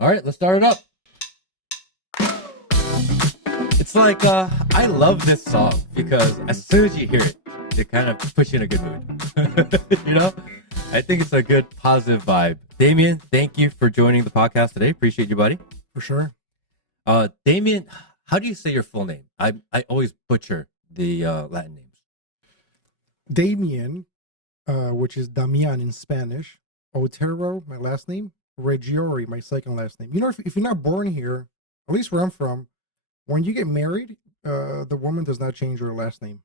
All right, let's start it up. It's like I love this song because as soon as you hear it, it kind of puts you in a good mood. you know, I think it's a good positive vibe. Damian, thank you for joining the podcast today. Appreciate you, buddy. For sure. Damian, how do you say your full name? I always butcher the Latin names. Damián, which is Damián in Spanish. Otero, my last name. Reggiori, my second last name. You know, if you're not born here, at least where I'm from, when you get married, the woman does not change her last name.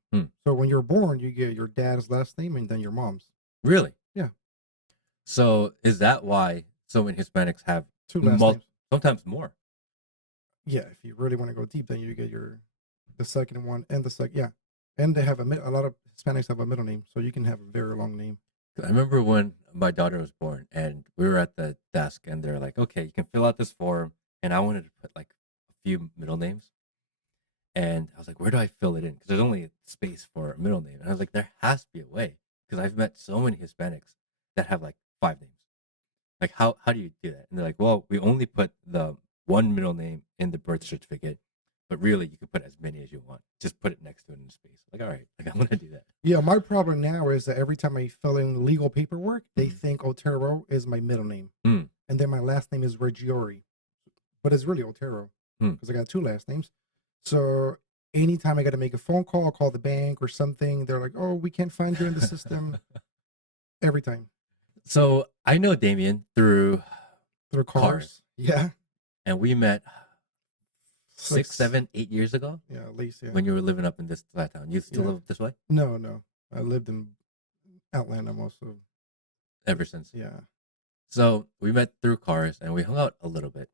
So when you're born, you get your dad's last name and then your mom's. Really? Yeah. So is that why so many Hispanics have Two last names? sometimes more? Yeah, if you really want to go deep, then you get the second one and the second. Yeah, and they have a lot of Hispanics have a middle name, so you can have a very long name. I remember when my daughter was born and we were at the desk and they're like, okay, you can fill out this form. And I wanted to put like a few middle names. And I was like, where do I fill it in? Because there's only space for a middle name. And I was like, there has to be a way. Because I've met so many Hispanics that have like 5 names. Like, how do you do that? And they're like, well, we only put the one middle name in the birth certificate. But really, you can put as many as you want. Just put it next to it in space. Like, all right, like I'm gonna do that. Yeah, my problem now is that every time I fill in legal paperwork, they think Otero is my middle name, and then my last name is Reggiori, but it's really Otero because I got 2 last names. So anytime I got to make a phone call the bank or something, they're like, "Oh, we can't find you in the system." Every time. So I know Damian through cars. Yeah, and we met 6, 7, 8 years ago. Yeah, at least. Yeah. When you were living up in this town, you still live this way? No. I lived in Atlanta most of. Ever since. Yeah. So we met through cars and we hung out a little bit.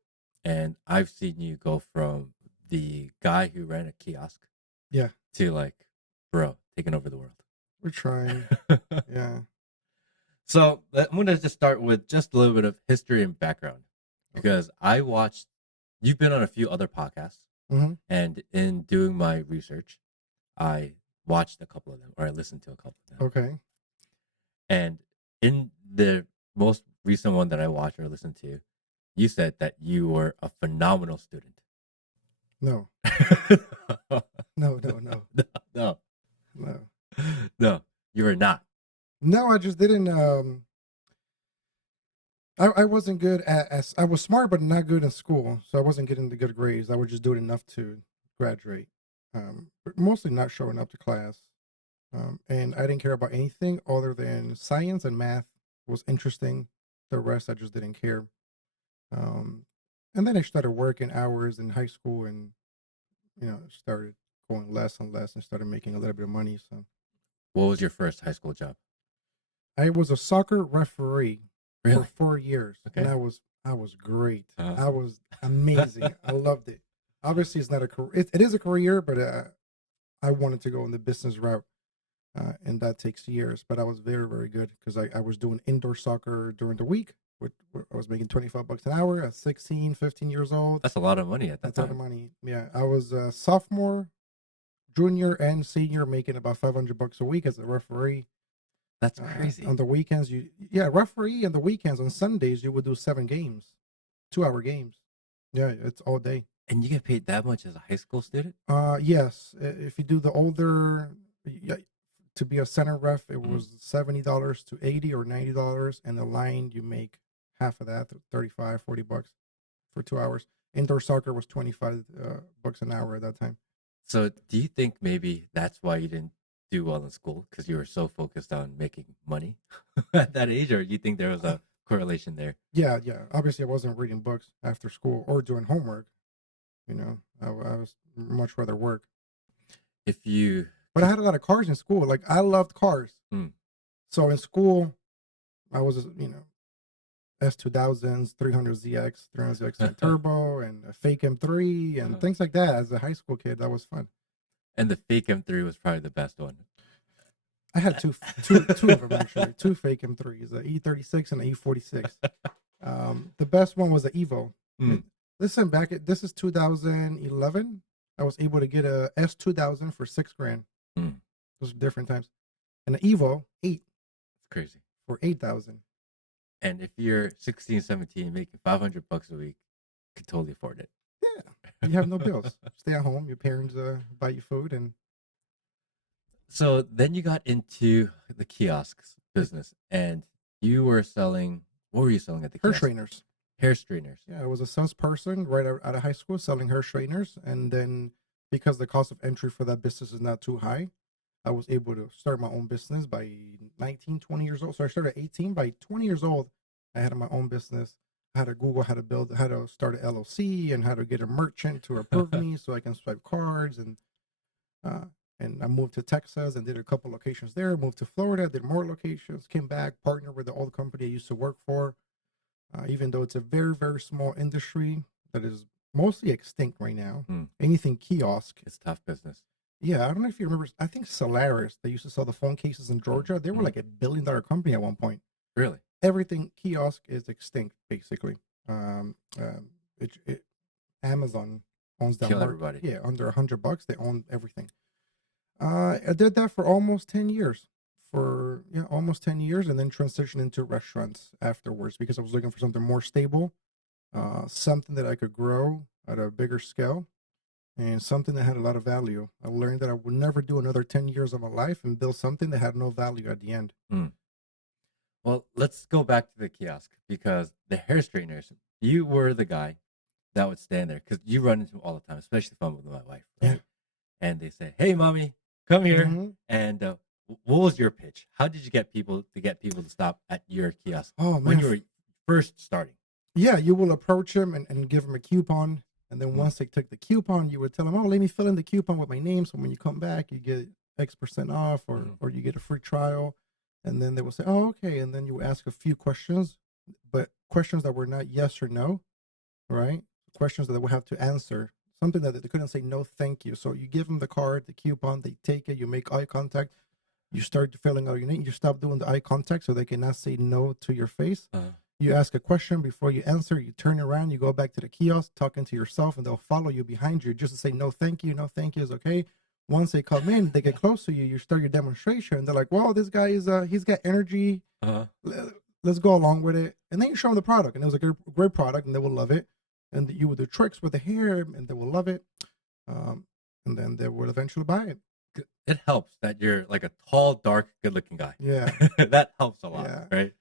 And I've seen you go from the guy who ran a kiosk, yeah, to like, bro, taking over the world. We're trying. Yeah. So I'm gonna just start with just a little bit of history and background because I watched. You've been on a few other podcasts, and in doing my research, I watched a couple of them, or I listened to a couple of them. Okay. And in the most recent one that I watched or listened to, you said that you were a phenomenal student. No. No. No, you were not. No, I just didn't. I wasn't good I was smart, but not good in school. So I wasn't getting the good grades. I would just do it enough to graduate. But mostly not showing up to class. And I didn't care about anything other than science and math was interesting. The rest, I just didn't care. And then I started working hours in high school and, started going less and less and started making a little bit of money. So what was your first high school job? I was a soccer referee. Really? For 4 years. Okay. And I was great. I was amazing. I loved it. Obviously, it's not a career. It is a career, but I wanted to go in the business route, and that takes years. But I was very, very good because I was doing indoor soccer during the week. I was making $25 an hour at 16, 15 years old. That's a lot of money at that time. That's a lot of money. Yeah, I was a sophomore, junior, and senior making about $500 a week as a referee. That's crazy. On the weekends, referee on the weekends. On Sundays, you would do 7 games, 2-hour games. Yeah, it's all day. And you get paid that much as a high school student? Yes. If you do the older, to be a center ref, it was $70 to $80 or $90, and the line you make half of that, $35, $40 for 2 hours. Indoor soccer was $25 an hour at that time. So, do you think maybe that's why you didn't do well in school because you were so focused on making money at that age, or do you think there was a correlation there? Yeah. Obviously, I wasn't reading books after school or doing homework. I was much rather work. But I had a lot of cars in school. Like I loved cars. So in school, I was S2000s, 300ZX, 300ZX turbo, and a fake M3, and things like that. As a high school kid, that was fun. And the fake M3 was probably the best one. I had two of them actually, 2 fake M3s, the E36 and the E46. The best one was the Evo. Listen, this is 2011. I was able to get a S2000 for $6,000. Those are different times, and the Evo 8. It's crazy for $8,000. And if you're 16, 17, making $500 a week, could totally afford it. Yeah, you have no bills. Stay at home. Your parents buy you food and So then you got into the kiosks business, and you were selling. What were you selling at the hair kiosk? straighteners. Hair straighteners. Yeah, I was a salesperson right out of high school selling hair straighteners, and then because the cost of entry for that business is not too high, I was able to start my own business by 19, 20 years old. So I started at 18. By 20 years old, I had my own business. I had to Google how to start an LLC and how to get a merchant to approve me so I can swipe cards. Uh, and I moved to Texas and did a couple locations there. Moved to Florida, did more locations. Came back, partnered with the old company I used to work for. Even though it's a very, very small industry that is mostly extinct right now. Hmm. Anything kiosk. It's tough business. Yeah, I don't know if you remember. I think Solaris, they used to sell the phone cases in Georgia. They were like $1 billion company at one point. Really? Everything kiosk is extinct, basically. Amazon owns that Kill market. everybody. Yeah, under $100, they own everything. I did that for almost 10 years. Almost 10 years, and then transitioned into restaurants afterwards because I was looking for something more stable, something that I could grow at a bigger scale, and something that had a lot of value. I learned that I would never do another 10 years of my life and build something that had no value at the end. Well, let's go back to the kiosk because the hair straighteners, you were the guy that would stand there because you run into them all the time, especially if I'm with my wife. Right? Yeah. And they say, "Hey, mommy, come here." Mhm. And what was your pitch? How did you get people to stop at your kiosk Oh, when man. you were first starting? Yeah, you will approach them and give them a coupon. And then once they took the coupon, you would tell them, "Oh, let me fill in the coupon with my name. So when you come back, you get X% off or you get a free trial." And then they will say, "Oh, okay." And then you ask a few questions, but questions that were not yes or no, right? Questions that they will have to answer. Something that they couldn't say no, thank you. So you give them the card, the coupon, they take it, you make eye contact, you start filling out your name, you stop doing the eye contact so they cannot say no to your face. You ask a question before you answer, you turn around, you go back to the kiosk, talking to yourself, and they'll follow you behind you just to say no, thank you is okay. Once they come in, they get close to you, you start your demonstration, and they're like, "Well, this guy is he's got energy. Let's go along with it." And then you show them the product, and it was a great product, and they will love it. And you will do tricks with the hair, and they will love it. And then they will eventually buy it. It helps that you're like a tall, dark, good-looking guy. Yeah. That helps a lot, Yeah. right?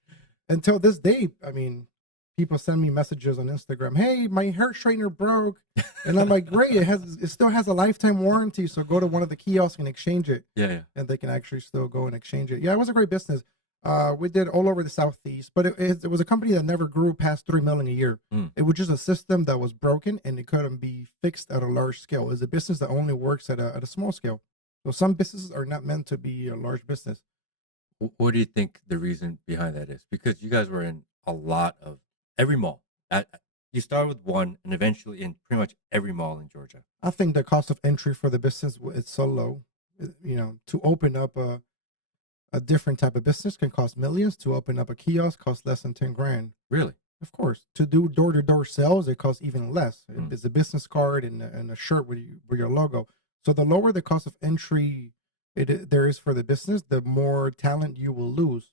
Until this day, I mean, people send me messages on Instagram, "Hey, my hair straightener broke." And I'm like, "Great, it still has a lifetime warranty, so go to one of the kiosks and exchange it." Yeah. And they can actually still go and exchange it. Yeah, it was a great business. We did all over the Southeast, but it was a company that never grew past 3 million a year. It was just a system that was broken and it couldn't be fixed at a large scale. It's a business that only works at a small scale. So some businesses are not meant to be a large business. What do you think the reason behind that is? Because you guys were in a lot of every mall. You started with one and eventually in pretty much every mall in Georgia. I think the cost of entry for the business is so low. To open up a different type of business can cost millions. To open up a kiosk costs less than 10 grand. Really? Of course. To do door-to-door sales, it costs even less. It's a business card and a shirt with your logo. So the lower the cost of entry there is for the business, the more talent you will lose,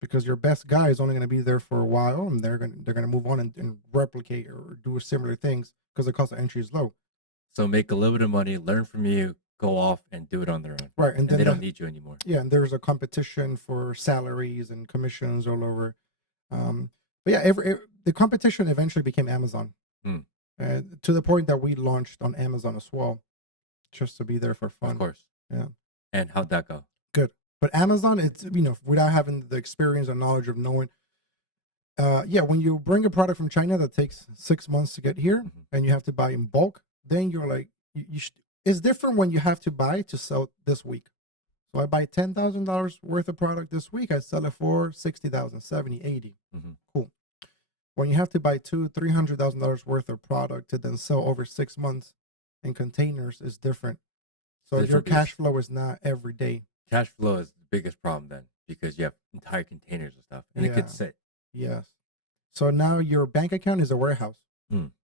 because your best guy is only going to be there for a while, and they're going to move on and replicate or do similar things because the cost of entry is low. So make a little bit of money, learn from you, go off and do it on their own. Right, and then they don't need you anymore. Yeah, and there's a competition for salaries and commissions all over. But yeah, the competition eventually became Amazon, to the point that we launched on Amazon as well, just to be there for fun. Of course. Yeah. And how'd that go? Good. But Amazon, it's, without having the experience or knowledge of knowing, when you bring a product from China that takes 6 months to get here and you have to buy in bulk, then you're like, it's different when you have to buy to sell this week. So I buy $10,000 worth of product this week, I sell it for $60,000, $70,000, $80,000. Cool. When you have to buy $200,000-$300,000 worth of product to then sell over 6 months in containers is different. So your cash flow is not every day. Cash flow is the biggest problem then, because you have entire containers and stuff, and it could sit. Yes. So now your bank account is a warehouse.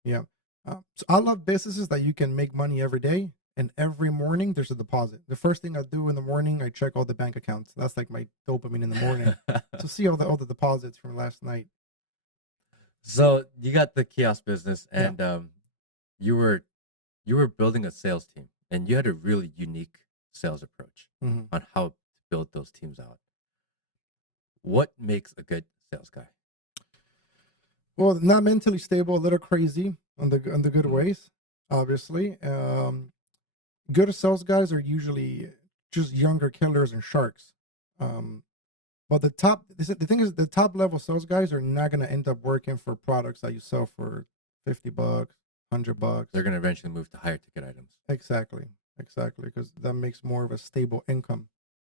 Yeah. So I love businesses that you can make money every day, and every morning there's a deposit. The first thing I do in the morning, I check all the bank accounts. That's like my dopamine in the morning to see all the deposits from last night. So you got the kiosk business, Yeah. and you were you were building a sales team, and you had a really unique sales approach Hmm. on how to build those teams out. What makes a good sales guy? Well, not mentally stable, a little crazy on the good Mm, ways, obviously. Good sales guys are usually just younger killers and sharks. Um, but the thing is, the top level sales guys are not going to end up working for products that you sell for $50, $100. they're going to eventually move to higher ticket items. Exactly, exactly, because that makes more of a stable income.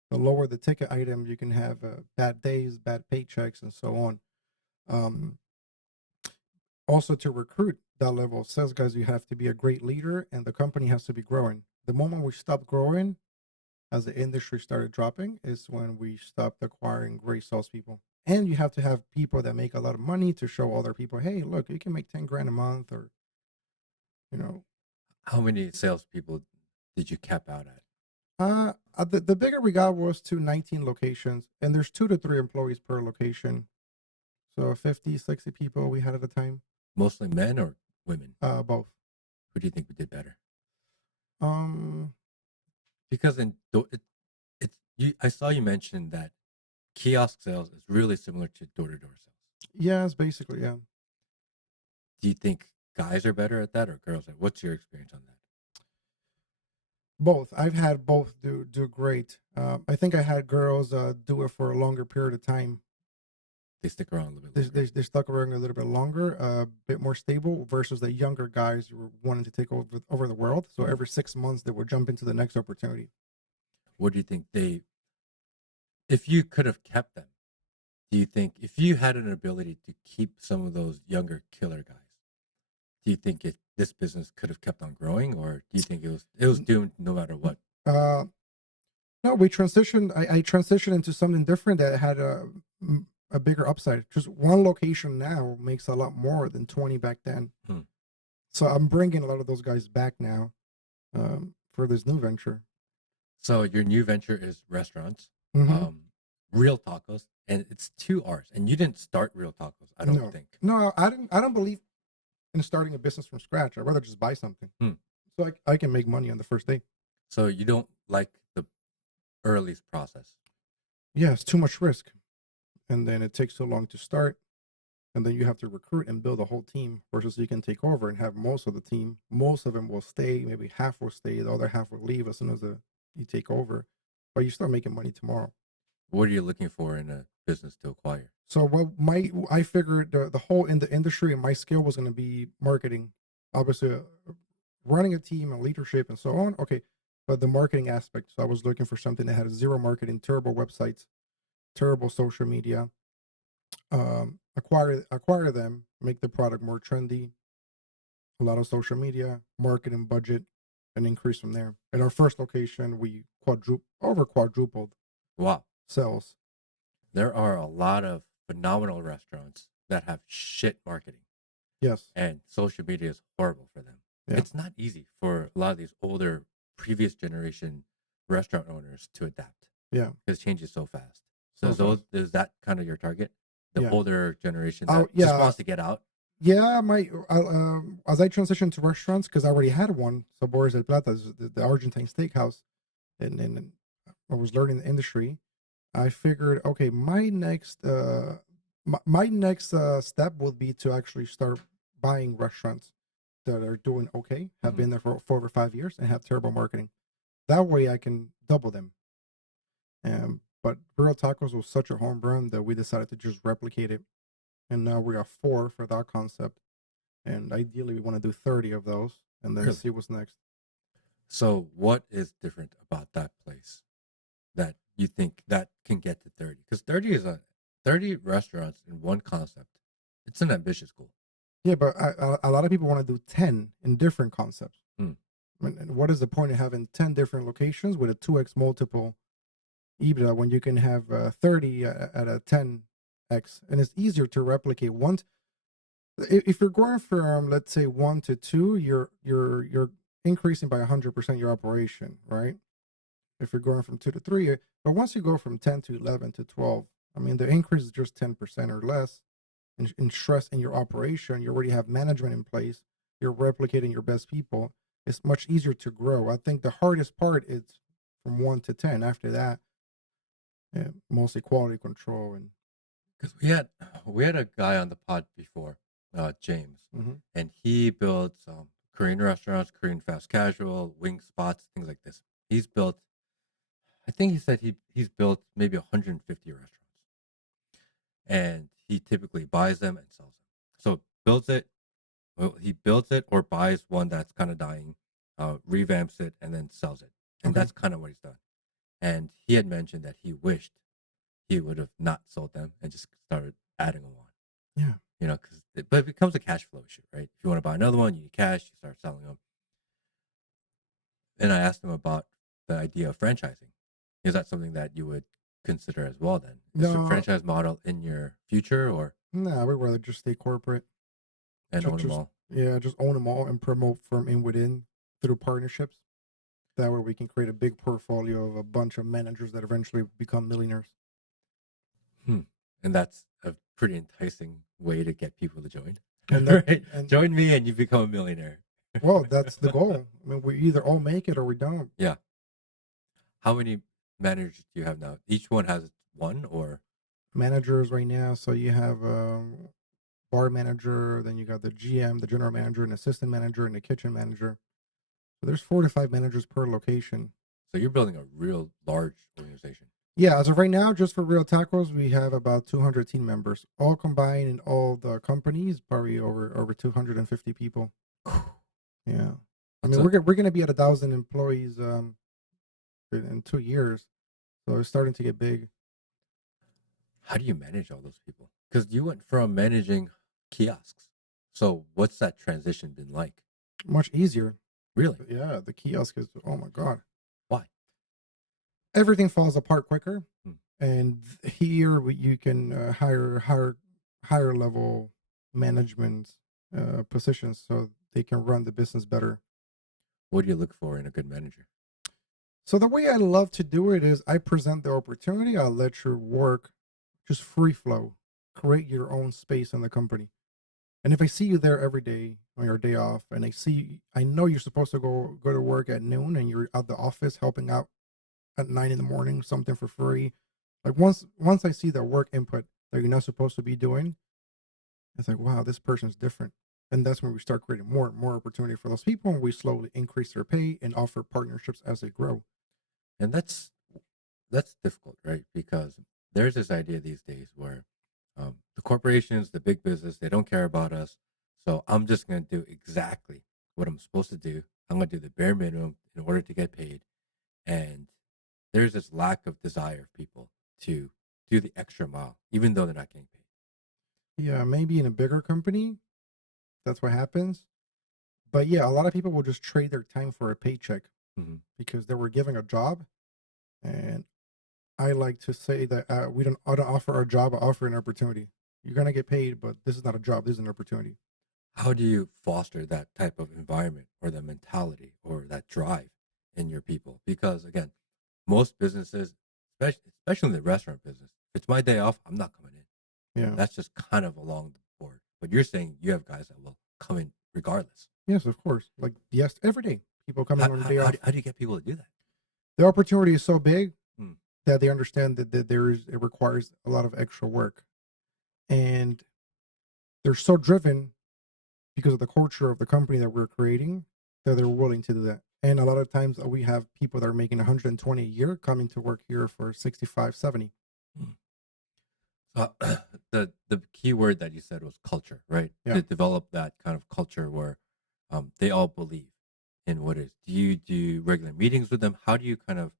The lower the ticket item, you can have bad days, bad paychecks, and so on. Um, Also, to recruit that level of sales guys, you have to be a great leader, and the company has to be growing. The moment we stop growing, as the industry started dropping, is when we stopped acquiring great salespeople. And you have to have people that make a lot of money to show other people, hey, look, you can make 10 grand a month, or you know. How many salespeople did you cap out at? The bigger we got was to 19 locations, and there's 2 to 3 employees per location. So 50, 60 people we had at a time. Mostly men or women? Both. Who do you think we did better? Um, Because it's you. I saw you mention that kiosk sales is really similar to door-to-door sales. yeah, it's basically, yeah. Do you think guys are better at that or girls? What's your experience on that? Both. I've had both do great. I think I had girls do it for a longer period of time. They stick around a little bit They, longer. they, they stuck around a little bit longer, a bit more stable, versus the younger guys who were wanting to take over the world. So every 6 months they would jump into the next opportunity. What do you think if you could have kept them, do you think if you had an ability to keep some of those younger killer guys, do you think this business could have kept on growing, or do you think it was doomed no matter what? Uh, no, we transitioned. I transitioned into something different that had a bigger upside. Just one location now makes a lot more than 20 back then. Hmm. So I'm bringing a lot of those guys back now for this new venture. So your new venture is restaurants, Hmm. um, Real Tacos, and it's 2 R's. And you didn't start Real Tacos, I don't No, think. no, I didn't. I don't believe in starting a business from scratch. I'd rather just buy something Hmm. so I can make money on the first day. So you don't like the earliest process. Yeah, it's too much risk, and then it takes so long to start, and then you have to recruit and build a whole team. Versus you can take over and have most of the team. Most of them will stay. Maybe half will stay. The other half will leave as soon as you take over. But you start making money tomorrow. What are you looking for in a business to acquire? So what I figured the whole in the industry and my skill was going to be marketing, obviously running a team and leadership and so on. Okay, but the marketing aspect. So I was looking for something that had zero marketing, terrible websites, terrible social media. Acquire them, make the product more trendy, a lot of social media, marketing budget, and increase from there. In our first location, we quadrupled Wow. sales. There are a lot of phenomenal restaurants that have shit marketing, Yes, and social media is horrible for them. yeah, It's not easy for a lot of these older, previous generation restaurant owners to adapt yeah, because it changes so fast. So so fast. is that kind of your target? The Yeah. older generation Oh that just yeah, wants to get out? yeah. My as I transitioned to restaurants because I already had one. Sabores del Plata, is the Argentine steakhouse, and I was learning the industry. I figured, okay, my next step would be to actually start buying restaurants that are doing okay, have Mhm. been there for over 5 years, and have terrible marketing. That way, I can double them. But Real Tacos was such a home run that we decided to just replicate it, and now we are four for that concept. And ideally, we want to do 30 of those, and then Really? see what's next. So what is different about that place that you think that can get to 30? Because 30 restaurants in one concept. It's an ambitious goal. Yeah, but a lot of people want to do 10 in different concepts. Hmm. And what is the point of having 10 different locations with a 2x multiple EBITDA when you can have 30 at a 10x? And it's easier to replicate once. If you're going from, let's say, 1 to 2, you're increasing by 100% your operation, right? If you're going from 2 to 3, but once you go from 10 to 11 to 12, I mean, the increase is just 10% or less. and stress in your operation, you already have management in place, you're replicating your best people, it's much easier to grow. I think the hardest part is from 1 to 10. After that, mostly quality control and Because we had a guy on the pod before, James, mhm. and he builds Korean restaurants, Korean fast casual, wing spots, things like this. He's built. I think he said he's built maybe 150 restaurants, and he typically buys them and sells them. So builds it. Well, he builds it or buys one that's kind of dying, revamps it, and then sells it. And Okay. that's kind of what he's done. And he had mentioned that he wished he would have not sold them and just started adding them on. Yeah. Because but it becomes a cash flow issue, right? If you want to buy another one, you need cash, you start selling them. And I asked him about the idea of franchising. Is that something that you would consider as well then? Is the No, franchise model in your future or no, we'd rather just stay corporate. and own them Just all? yeah, just own them all and promote from in within through partnerships. That way we can create a big portfolio of a bunch of managers that eventually become millionaires. Hmm. And that's a pretty enticing way to get people to join. And that Right? and Join me and you become a millionaire. well, that's the goal. I mean, we either all make it or we don't. Yeah. How many managers do you have now? Each one has one or Managers right now, so you have bar manager, then you got the GM, the general manager, and assistant manager, and the kitchen manager. So there's 4 to 5 managers per location. so you're building a real large organization. Yeah, as of right now, just for Real Tacos, we have about 200 team members, all combined in all the companies, probably over 250 people. Yeah, I That's mean a we're gonna be at 1,000 employees in 2 years, so it's starting to get big. how do you manage all those people? Because you went from managing kiosks. So what's that transition been like? Much easier. Really? Yeah, the kiosk is oh my god, Why? everything falls apart quicker, Hmm. and here you can higher level management positions, so they can run the business better. What do you look for in a good manager? So the way I love to do it is I present the opportunity. I'll let your work just free flow, create your own space in the company. And if I see you there every day on your day off, and I know you're supposed to go to work at noon, and you're at the office helping out at 9 in the morning, something for free. Like once I see the work input that you're not supposed to be doing, it's like wow, this person's different. And that's when we start creating more and more opportunity for those people, and we slowly increase their pay and offer partnerships as they grow. And that's difficult, right? Because there's this idea these days where the corporations, the big business, they don't care about us. So I'm just going to do exactly what I'm supposed to do. I'm going to do the bare minimum in order to get paid. And there's this lack of desire of people to do the extra mile, even though they're not getting paid. Yeah, maybe in a bigger company, that's what happens. But yeah, a lot of people will just trade their time for a paycheck Mhm. because they were given a job. And I like to say that I don't offer a job, I offer an opportunity. You're gonna get paid, but this is not a job. This is an opportunity. How do you foster that type of environment or the mentality or that drive in your people? Because again, most businesses, especially in the restaurant business, if it's my day off, I'm not coming in. Yeah. That's just kind of along the board. But you're saying you have guys that will come in regardless. Yes, of course. Like yes, every day people come How, in on a how, day how, off. do, how do you get people to do that? The opportunity is so big Hmm. that they understand that it requires a lot of extra work, and they're so driven because of the culture of the company that we're creating that they're willing to do that. And a lot of times we have people that are making 120 a year coming to work here for 65, 70. Hmm. So the key word that you said was culture, right? Yeah. To develop that kind of culture where they all believe in what is. Do you do regular meetings with them? How do you kind of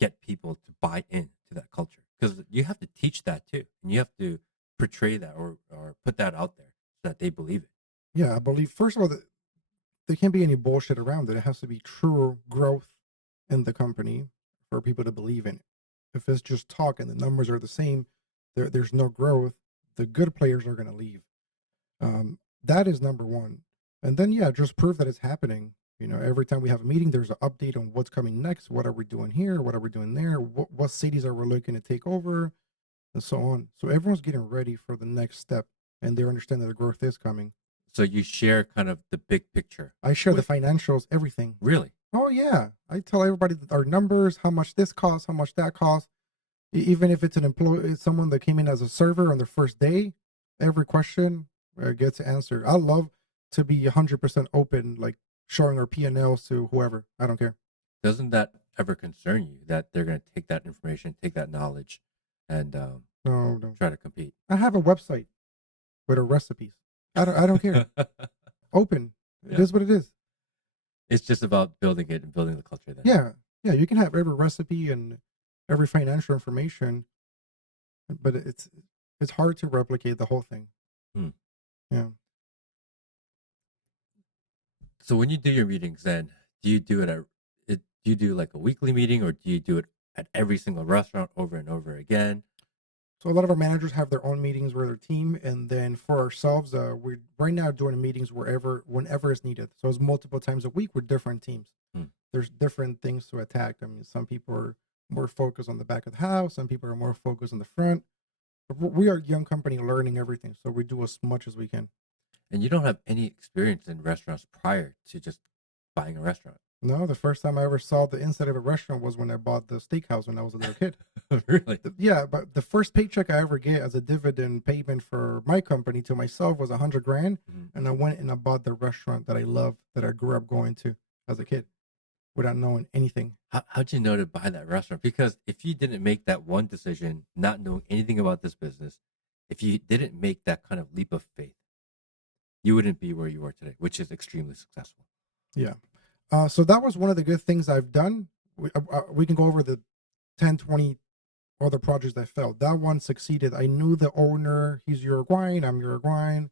get people to buy in to that culture? Because you have to teach that too, and you have to portray that or put that out there so that they believe it. Yeah. I believe, first of all, that there can't be any bullshit around it. It has to be true growth in the company for people to believe in it. If it's just talk and the numbers are the same, there's no growth. The good players are going to leave. That is number one. And then, yeah, just prove that it's happening. Every time we have a meeting, there's an update on what's coming next. What are we doing here? What are we doing there? What cities are we looking to take over? And so on. So everyone's getting ready for the next step. and they understand that the growth is coming. So you share kind of the big picture I share the with financials, everything. really. Oh yeah, I tell everybody that our numbers, how much this costs, how much that costs. Even if it's an employee, someone that came in as a server on their first day, every question gets answered. I love to be 100% open, like showing our P&Ls to whoever. I don't care. Doesn't that ever concern you that they're going to take that information, take that knowledge, and No, no. try to compete? I have a website with our recipes. I don't care. Open. It Yeah, is what it is. it's just about building it and building the culture. Then, Yeah, yeah. You can have every recipe and every financial information, but it's hard to replicate the whole thing. hmm. Yeah. So when you do your meetings, then do you do it at do you do like a weekly meeting, or do you do it at every single restaurant over and over again? So a lot of our managers have their own meetings with their team, and then for ourselves, we're right now doing meetings whenever is needed. So it's multiple times a week with different teams. Hmm. There's different things to attack. I mean, some people are more focused on the back of the house, some people are more focused on the front. But we are a young company learning everything, so we do as much as we can. And you don't have any experience in restaurants prior to just buying a restaurant. No, the first time I ever saw the inside of a restaurant was when I bought the steakhouse when I was a little kid. Really? Yeah, but the first paycheck I ever get as a dividend payment for my company to myself was 100 grand, Mhm. and I went and I bought the restaurant that I love, that I grew up going to as a kid, without knowing anything. How'd you know to buy that restaurant? Because if you didn't make that one decision, not knowing anything about this business, if you didn't make that kind of leap of faith, you wouldn't be where you are today, which is extremely successful. Yeah. So that was one of the good things I've done. We can go over the 10, 20 other projects that failed. That one succeeded. I knew the owner. He's Uruguayan. I'm Uruguayan.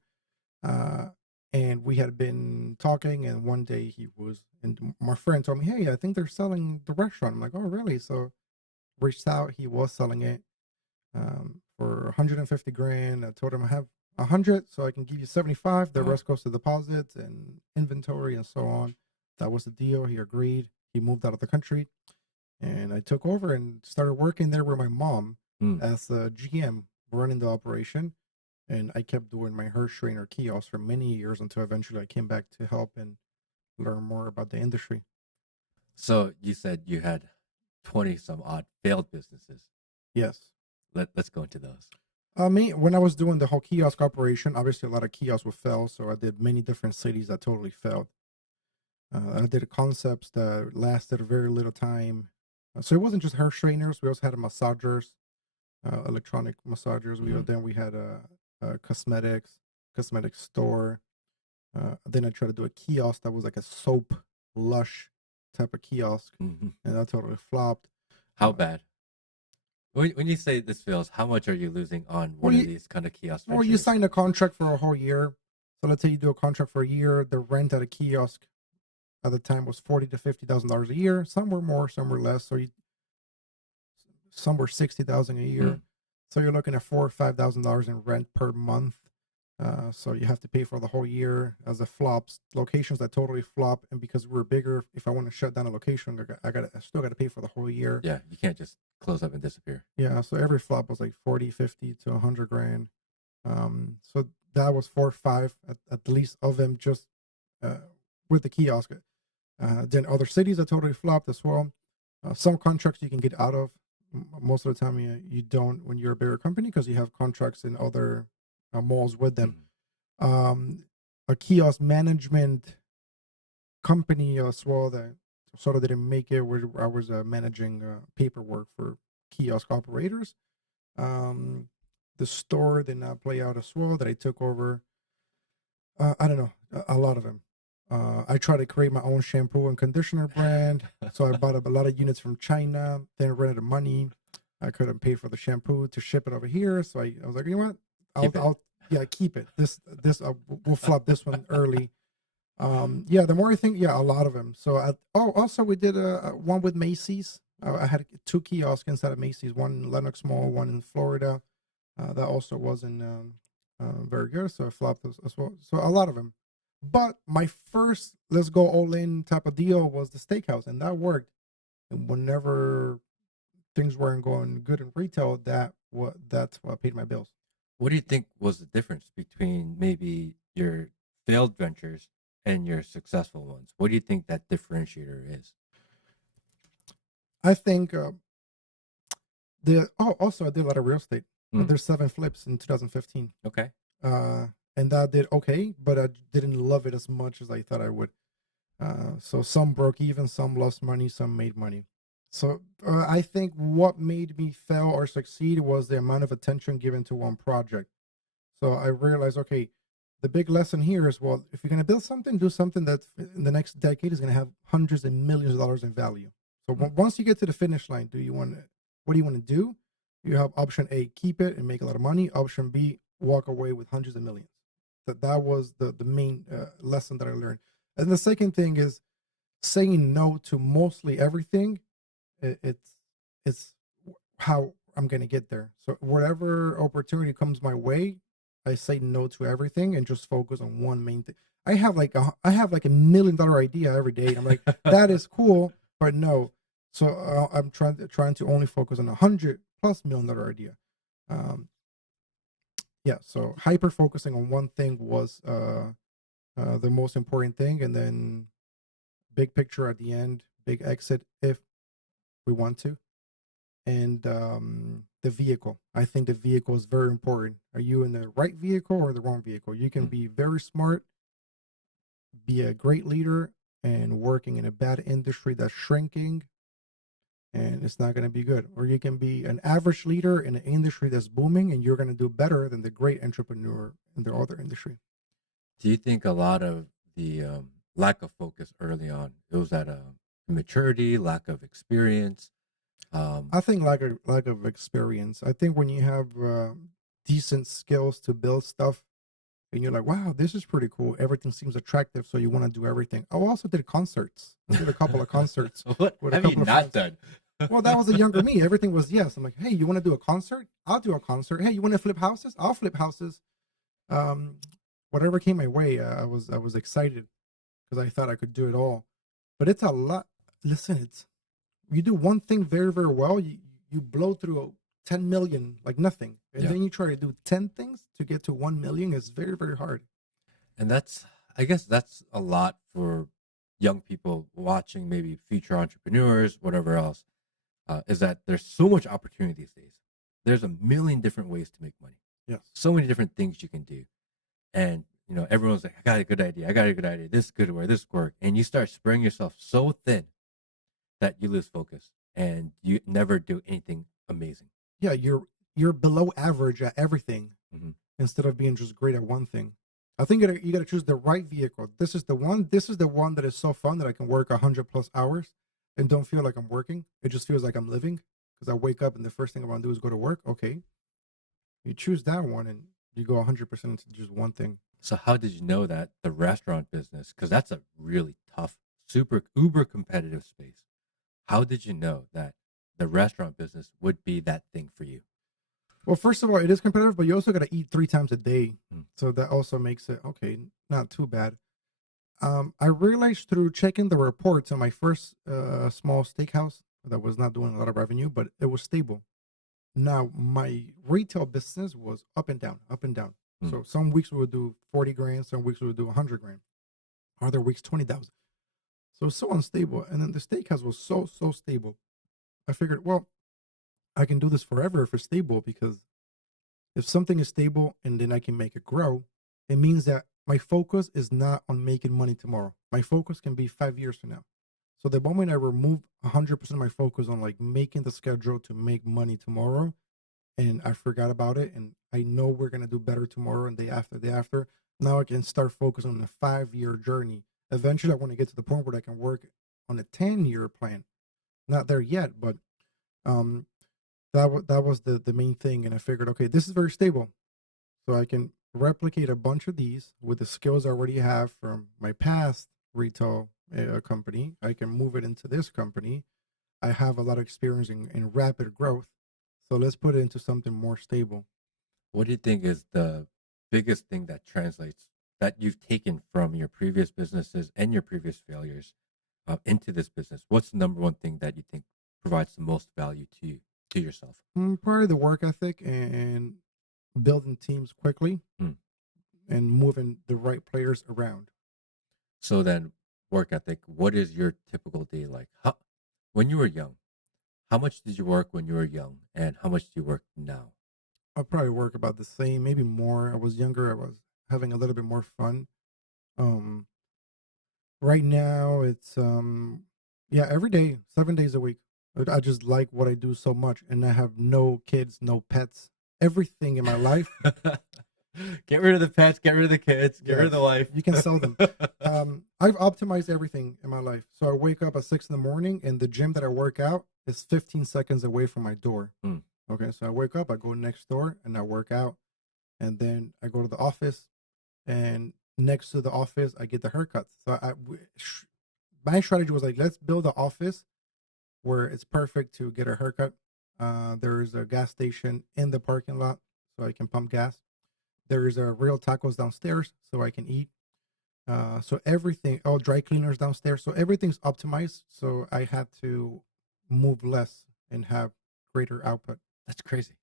Uh, and we had been talking, and one day and my friend told me, "Hey, I think they're selling the restaurant." I'm like, "Oh, really?" So reached out. He was selling it for 150 grand. I told him I have 100, so I can give you 75. The Uh, rest goes to deposits and inventory and so on. That was the deal. He agreed. He moved out of the country, and I took over and started working there with my mom hmm. as a GM running the operation. And I kept doing my Hirsch trainer kiosk for many years until eventually I came back to help and learn more about the industry. So you said you had 20 some odd failed businesses. Yes. Let's go into those. When I was doing the whole kiosk operation, obviously a lot of kiosks would fail. So I did many different cities that totally failed. I did concepts that lasted very little time. So it wasn't just hair trainers. We also had massagers, electronic massagers. Mhm. Then we had a cosmetic store. Then I tried to do a kiosk that was like a soap lush type of kiosk, Mhm. and that totally flopped. How Uh, bad? When you say this fails, how much are you losing on well, one of you these kind of kiosk well you ventures? sign a contract for a whole year. So let's say you do a contract for a year. The rent at a kiosk at the time was $40,000 to $50,000 a year. Some were more, some were less. Some were 60,000 a Mm. year. So you're looking at $4 or $5,000 in rent per month. So you have to pay for the whole year as it flops. Locations that totally flop, and because we're bigger, if I want to shut down a location, I still got to pay for the whole year. Yeah, you can't just close up and disappear. Yeah, so every flop was like 40, 50 to 100 grand. So that was 4 or 5 at least of them just uh, with the kiosk. Then other cities that totally flopped as well. Some contracts you can get out of. Most of the time, you don't when you're a bigger company because you have contracts in other malls with them. Mhm. Um, a kiosk management company as well that sort of didn't make it, where I was managing paperwork for kiosk operators. Um, the store did not play out as well that I took over. I don't know, a lot of them. I tried to create my own shampoo and conditioner brand, so I bought a lot of units from China. Then I ran out of money. I couldn't pay for the shampoo to ship it over here, so I was like, you know what? Keep it. I'll yeah, keep it. We'll flop this one early. Yeah, the more I think, yeah, a lot of them. So also we did a one with Macy's. I had 2 kiosks inside of Macy's, one in Lenox Mall, one in Florida. That also wasn't very good, so I flopped as well. So a lot of them. But my first let's go all in type of deal was the steakhouse, and that worked. And whenever things weren't going good in retail, that's what paid my bills. What do you think was the difference between maybe your failed ventures and your successful ones? What do you think that differentiator is? I think also I did a lot of real estate. Mm, There's 7 flips in 2015. okay. Uh, and that did okay, but I didn't love it as much as I thought I would. So some broke even, some lost money, some made money. So I think what made me fail or succeed was the amount of attention given to one project. So I realized, okay, the big lesson here is, well, if you're going to build something, do something that in the next decade is going to have hundreds of millions of dollars in value. So Mm. once you get to the finish line, what do you want to do? You have option A, keep it and make a lot of money. Option B, walk away with hundreds of millions. That was the main lesson that I learned. And the second thing is saying no to mostly everything. It's how I'm going to get there. So whatever opportunity comes my way, I say no to everything and just focus on one main thing. I have like $1 million idea every day. I'm like, that is cool, but no. So I'm trying to only focus on $100+ million idea. Um, yeah. So hyper focusing on one thing was the most important thing, and then big picture at the end, big exit if we want to, and the vehicle. I think the vehicle is very important. Are you in the right vehicle or the wrong vehicle? You can Mm. be very smart, be a great leader, and working in a bad industry that's shrinking, and it's not going to be good. Or you can be an average leader in an industry that's booming, and you're going to do better than the great entrepreneur in the other industry. Do you think a lot of the lack of focus early on, it was at a maturity, lack of experience? Um, I think lack of experience. I think when you have decent skills to build stuff, and you're like, wow, this is pretty cool. Everything seems attractive, so you want to do everything. I also did concerts. I did a couple of concerts what with a have you couple of not friends. done? Well, that was a younger me. Everything was yes. I'm like, hey, you want to do a concert? I'll do a concert. Hey, you want to flip houses? I'll flip houses. Um, Whatever came my way, I was excited because I thought I could do it all. But it's a lot. Listen, it's you do one thing very very well, you blow through 10 million like nothing, and Yeah. then you try to do 10 things to get to 1 million. It's very very hard. And that's, I guess that's a lot for young people watching, maybe future entrepreneurs, whatever else, is that there's so much opportunity these days. There's a million different ways to make money, Yes. so many different things you can do. And, everyone's like, I got a good idea. I got a good idea. This could work. This could work. And you start spreading yourself so thin that you lose focus and you never do anything amazing. Yeah, you're below average at everything Hmm. instead of being just great at one thing. I think you got to choose the right vehicle. This is the one. This is the one that is so fun that I can work 100+ hours and don't feel like I'm working. It just feels like I'm living because I wake up and the first thing I want to do is go to work. Okay, you choose that one and you go 100% into just one thing. So how did you know that the restaurant business, because that's a really tough, super uber competitive space. How did you know that the restaurant business would be that thing for you? Well, first of all, it is competitive, but you also got to eat 3 times a day, Mm, so that also makes it okay, not too bad. I realized through checking the reports on my first small steakhouse that was not doing a lot of revenue, but it was stable. Now, my retail business was up and down, up and down. mm. So some weeks we would do 40 grand, some weeks we would do 100 grand, other weeks 20,000. So it's so unstable. And then the steakhouse was so stable. I figured, well, I can do this forever if it's stable because if something is stable and then I can make it grow, it means that my focus is not on making money tomorrow. My focus can be 5 years from now. So the moment I remove 100% of my focus on like making the schedule to make money tomorrow, and I forgot about it, and I know we're gonna do better tomorrow and day after. Now I can start focusing on a 5 year journey. Eventually, I want to get to the point where I can work on a 10 year plan. Not there yet, but um, that was the main thing. And I figured, okay, this is very stable, so I can replicate a bunch of these with the skills I already have from my past retail company. I can move it into this company. I have a lot of experience in rapid growth, so let's put it into something more stable. What do you think is the biggest thing that translates that you've taken from your previous businesses and your previous failures into this business? What's the number one thing that you think provides the most value to you, to yourself? Probably the work ethic and building teams quickly Hmm. and moving the right players around. So then, work ethic. What is your typical day like? When you were young, how much did you work when you were young, and how much do you work now? I probably work about the same, maybe more. I was younger. I was having a little bit more fun. Um, right now it's yeah, every day, 7 days a week. I just like what I do so much, and I have no kids, no pets, everything in my life. Get rid of the pets. Get rid of the kids. Get rid of Yes, the wife. you can sell them. I've optimized everything in my life. So I wake up at 6 in the morning, and the gym that I work out is 15 seconds away from my door. Hmm. Okay, so I wake up, I go next door, and I work out, and then I go to the office, and next to the office, I get the haircuts. So my strategy was like, let's build an office where it's perfect to get a haircut. There's a gas station in the parking lot, so I can pump gas. There's a real tacos downstairs, so I can eat. So everything, all dry cleaners downstairs, so everything's optimized. So I had to move less and have greater output. That's crazy.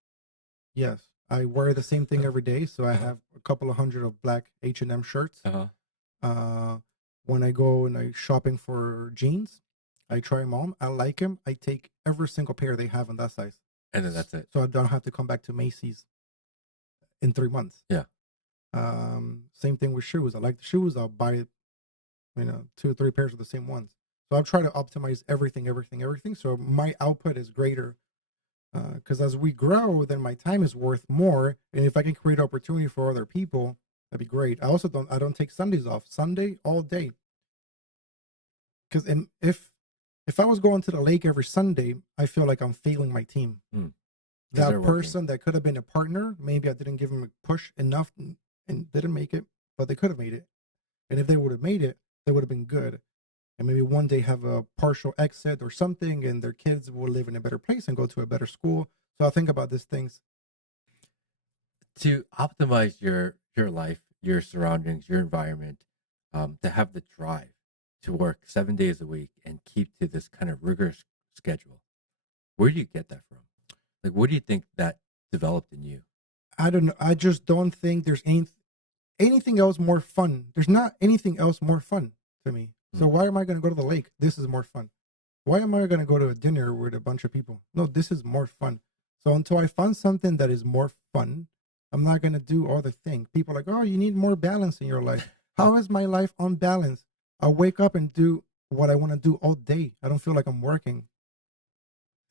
Yes, I wear the same thing Uh, every day, so I uh-huh. have a couple of hundred of black H&M shirts. Uh-huh. Uh, when I go and I shopping for jeans, I try them on. I like them. I take every single pair they have in that size, And then that's it. so I don't have to come back to Macy's in 3 months. Yeah. Same thing with shoes. I like the shoes. I'll buy, 2 or 3 pairs of the same ones. So I'll try to optimize everything, everything, everything. So my output is greater. Because as we grow, then my time is worth more, and if I can create opportunity for other people, that'd be great. I don't take Sundays off. Sunday all day, because if I was going to the lake every Sunday, I feel like I'm failing my team. Hmm. 'Cause they're That working. person that could have been a partner, maybe I didn't give him a push enough and didn't make it, but they could have made it. And if they would have made it, they would have been good. And maybe one day have a partial exit or something, and their kids will live in a better place and go to a better school. So I think about these things. To optimize your life, your surroundings, your environment, to have the drive to work 7 days a week and keep to this kind of rigorous schedule. Where do you get that from? Like, what do you think that developed in you? I don't know. I just don't think there's anything else more fun. There's not anything else more fun to me. So Mm. why am I going to go to the lake? This is more fun. Why am I going to go to a dinner with a bunch of people? No, this is more fun. So until I find something that is more fun, I'm not going to do all the things. People are like, oh, you need more balance in your life. How is my life unbalanced? I wake up and do what I want to do all day. I don't feel like I'm working.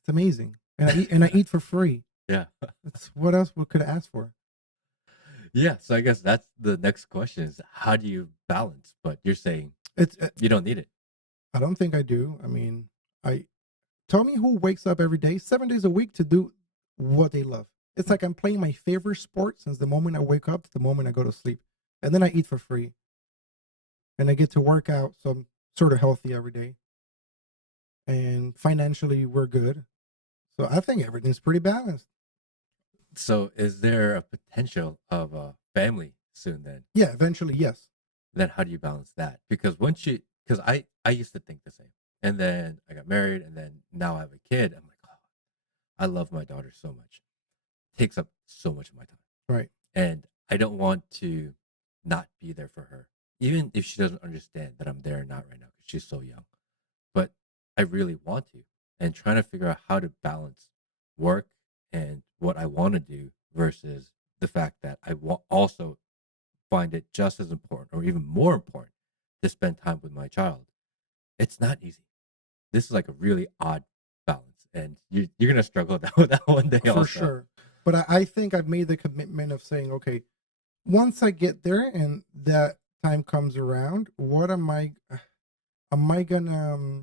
It's amazing. And I eat for free. Yeah. That's what else we could ask for. Yeah. So I guess that's the next question is how do you balance? But you're saying It's you don't need it. I don't think I do. I mean, I tell me who wakes up every day, 7 days a week to do what they love. It's like I'm playing my favorite sport since the moment I wake up to the moment I go to sleep. And then I eat for free. And I get to work out, so I'm sort of healthy every day. And financially, we're good. So I think everything's pretty balanced. So is there a potential of a family soon then? Yeah, eventually, yes. Then how do you balance that? Because because I used to think the same. And then I got married and then now I have a kid. I'm like, oh, I love my daughter so much. Takes up so much of my time. Right. And I don't want to not be there for her, even if she doesn't understand that I'm there and not right now because she's so young. But I really want to, and trying to figure out how to balance work and what I want to do versus the fact that also find it just as important or even more important to spend time with my child. It's not easy. This is like a really odd balance, and you're gonna struggle with that one day For also. sure. But I think I've made the commitment of saying, okay, once I get there and that time comes around, am I gonna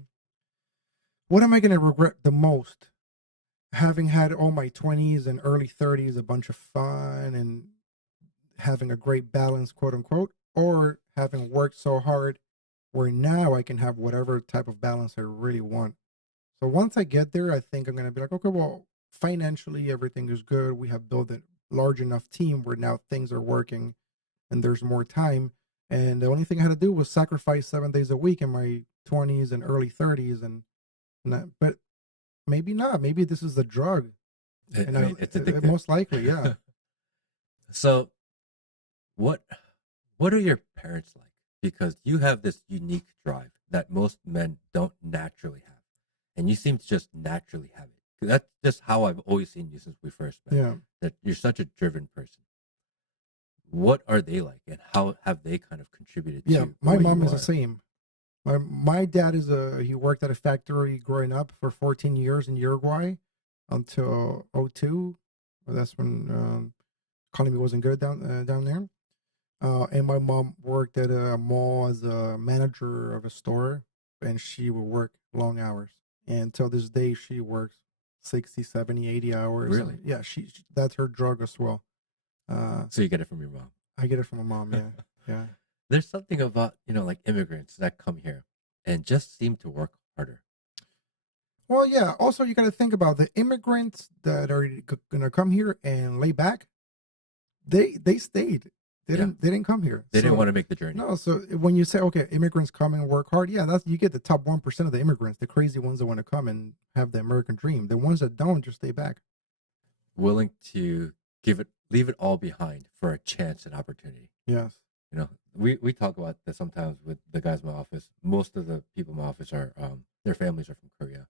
what am I gonna regret the most? Having had all my 20s and early 30s, a bunch of fun and having a great balance, quote unquote, or having worked so hard where now I can have whatever type of balance I really want. So once I get there, I think I'm gonna be like, okay, well, financially everything is good. We have built a large enough team where now things are working and there's more time. And the only thing I had to do was sacrifice 7 days a week in my 20s and early 30s, but maybe not. Maybe this is a drug, I and I mean, it's I addictive. most likely, yeah. So what what are your parents like? Because you have this unique drive that most men don't naturally have, and you seem to just naturally have it. 'Cause that's just how I've always seen you since we first met. Yeah. That you're such a driven person. What are they like, and how have they kind of contributed Yeah. to My what mom you is the are? same. My dad he worked at a factory growing up for 14 years in Uruguay until '02. That's when economy wasn't good down there. And my mom worked at a mall as a manager of a store, and she would work long hours. And until this day, she works 60, 70, 80 hours. Really? And yeah, that's her drug as well. So you get it from your mom. I get it from my mom. Yeah. Yeah. There's something about, like immigrants that come here and just seem to work harder. Well, yeah. Also, you got to think about the immigrants that are going to come here and lay back. They stayed. Yeah. They didn't come here. They didn't So want to make the journey. no. So when you say okay, immigrants come and work hard, yeah, that's you get the top 1% of the immigrants, the crazy ones that want to come and have the American dream. The ones that don't just stay back. Willing to leave it all behind for a chance and opportunity. Yes. We talk about this sometimes with the guys in my office. Most of the people in my office are their families are from Korea.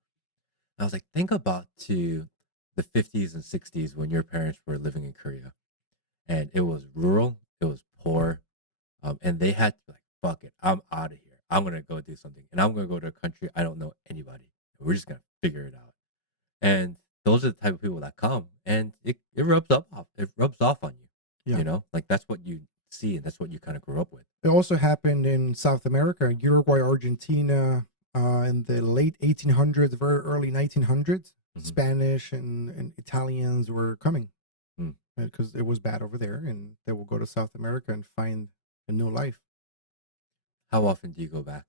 I was like, think about to the 50s and 60s when your parents were living in Korea, and it was rural, it was poor, and they had to be like, fuck it, I'm out of here. I'm gonna go do something, and I'm gonna go to a country I don't know anybody. We're just gonna figure it out. And those are the type of people that come, and it rubs up off. It rubs off on you. Yeah. Like that's what you see, and that's what you kind of grew up with. It also happened in South America, Uruguay, Argentina, in the late 1800s, very early 1900s. Mhm. Spanish and Italians were coming Mm. because it was bad over there, and they will go to South America and find a new life. How often do you go back?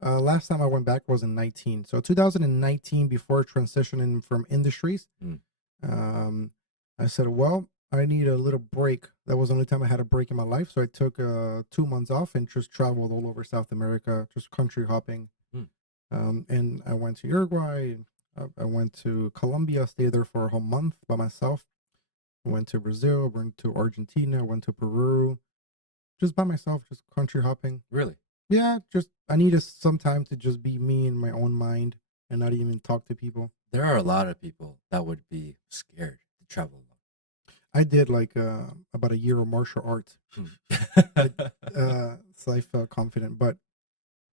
Last time I went back was in 19. So 2019, before transitioning from industries, Mm. um, I said, well, I need a little break. That was the only time I had a break in my life. So I took 2 months off and just traveled all over South America, just country hopping. Mm. And I went to Uruguay. I went to Colombia, stayed there for a whole month by myself. I went to Brazil, went to Argentina, went to Peru, just by myself, just country hopping. Really? Yeah, just I needed some time to just be me in my own mind and not even talk to people. There are a lot of people that would be scared to travel alone. I did like about a year of martial arts, I, Mm. so I felt confident. But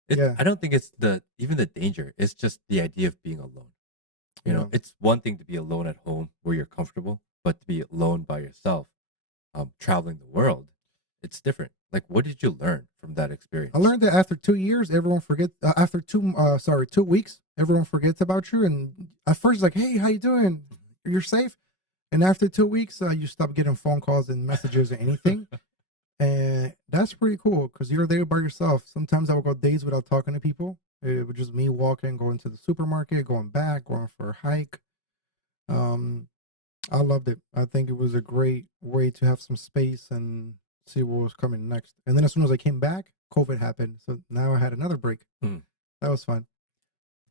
yeah, I don't think it's even the danger. It's just the idea of being alone. yeah, It's one thing to be alone at home where you're comfortable, but to be alone by yourself, traveling the world, it's different. Like, what did you learn from that I experience? learned that after 2 years, everyone forgets. After 2 weeks, everyone forgets about you. And at first, it's like, hey, how you doing? You're safe. And after 2 weeks, you stop getting phone calls and messages or anything. And that's pretty cool because you're there by yourself. Sometimes I would go days without talking to people. It was just me walking, going to the supermarket, going back, going for a hike. Um, I loved it. I think it was a great way to have some space and see what was coming next. And then as soon as I came back, COVID happened. So now I had another break. Mm. That was fun.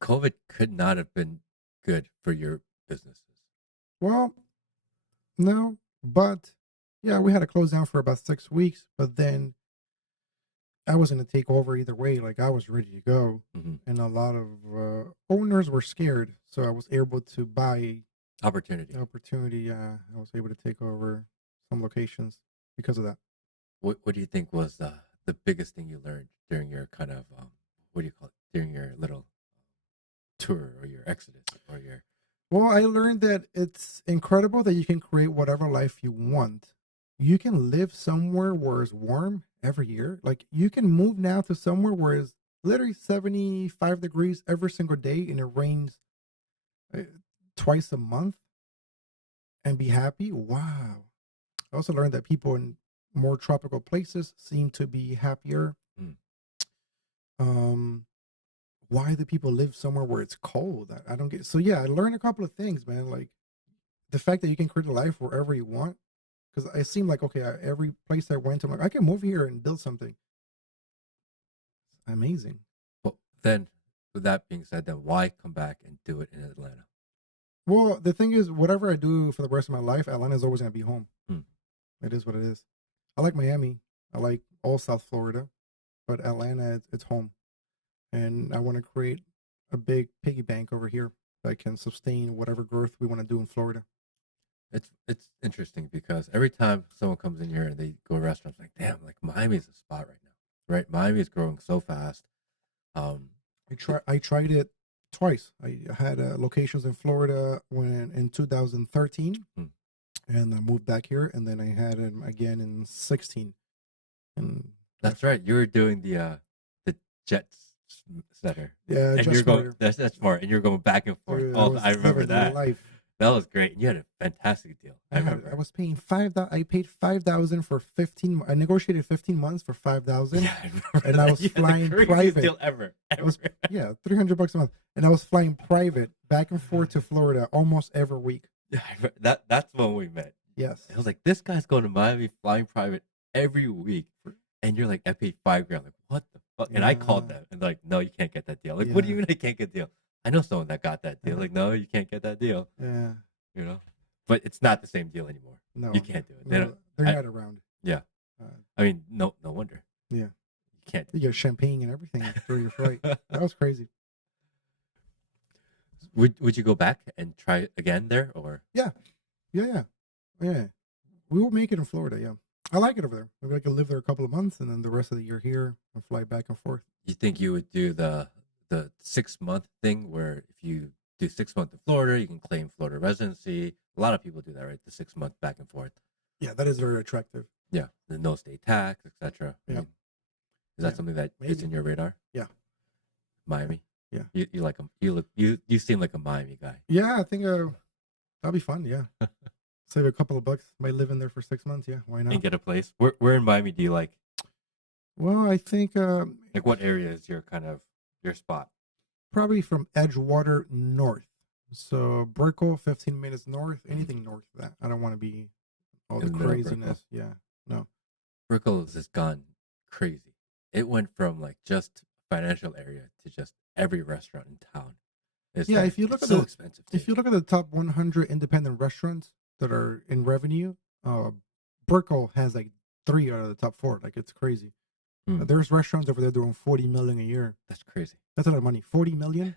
COVID could not have been good for your businesses. Well, no, but yeah, we had to close down for about 6 weeks. But then I was going to take over either way. Like I was ready to go. Hmm. And a lot of owners were scared. So I was able to buy Opportunity. the opportunity. I was able to take over some locations because of that. What do you think was the biggest thing you learned during your kind of what do you call it, during your little tour or your exodus or your Well, I learned that it's incredible that you can create whatever life you want. You can live somewhere where it's warm every year. Like you can move now to somewhere where it's literally 75 degrees every single day and it rains uh, twice a month and be happy. Wow. I also learned that people in more tropical places seem to be happier. mm, Um, why do people live somewhere where it's cold? I don't get. So yeah, I learned a couple of things, man. Like the fact that you can create a life wherever you want. Because it seemed like okay, every place I went to, I'm like I can move here and build something amazing. well, then with that being said, then why come back and do it in Atlanta? Well, the thing is, whatever I do for the rest of my life, Atlanta's always gonna be home. Mm. It is what it is. I like Miami. I like all South Florida, but Atlanta, it's home, and I want to create a big piggy bank over here that can sustain whatever growth we want to do in Florida. It's interesting because every time someone comes in here and they go to restaurants, like damn, like Miami's a spot right now, right? Miami is growing so fast. Um, I tried it twice. I had locations in Florida when in 2013, hmm, and I moved back here, and then I had it again in 16. And that's right. You were doing the Jets center, yeah, and just you're going. smarter. That's smart, and you're going back and forth. Dude, I Oh, was I remember living that. life. That was great. You had a fantastic deal. I I remember. was paying 5,000. I paid 5,000 for 15. I negotiated 15 months for 5,000, Yeah, I remember and that. I was You had the flying craziest private. deal ever. It was yeah, $300 a month, and I was flying private back and forth to Florida almost every week. Yeah, that's when we met. Yes. I was like, this guy's going to Miami flying private every week, and you're like, I paid $5,000. Like, what the fuck? And I called Yeah. them and they're like, no, you can't get that deal. Like, what do Yeah. you mean I can't get a deal? I know someone that got that deal. Yeah. Like, no, you can't get that deal. Yeah. You know, but it's not the same deal anymore. No. You can't do it. No, they're not around. Yeah. Uh, I mean, no wonder. yeah. You can't. You get champagne and everything during your flight. That was crazy. Would you go back and try it again there or? Yeah. Yeah. We will make it in Florida. Yeah. I like it over there. Maybe I could live there a couple of months and then the rest of the year here and fly back and forth. You think you would do the 6 month thing where if you do 6 months in Florida, you can claim Florida residency. A lot of people do that, right? The 6 month back and forth. Yeah, that is very attractive. Yeah, the no state tax, etc. Yeah. Is that something that is in your radar? Yeah. Miami. Yeah. You like them? You seem like a Miami guy. Yeah, I think that'll be fun. Yeah. Save a couple of bucks. Might live in there for 6 months. Yeah, why not? And get a place. Where in Miami do you like? Well, I think Like what area is your your spot? probably from Edgewater north. So Brickell, 15 minutes north. Anything north of that. I don't want to be all In the the middle of craziness. Yeah. No. Brickell has gone crazy. It went from like just financial area to just every restaurant in town. It's Yeah, like, if you look it's at so the expensive. if you look at the top 100 independent restaurants that are in revenue, Brickell has like 3 out of the top 4. Like it's crazy. There's restaurants over there doing 40 million a year. That's crazy. That's a lot of money. 40 million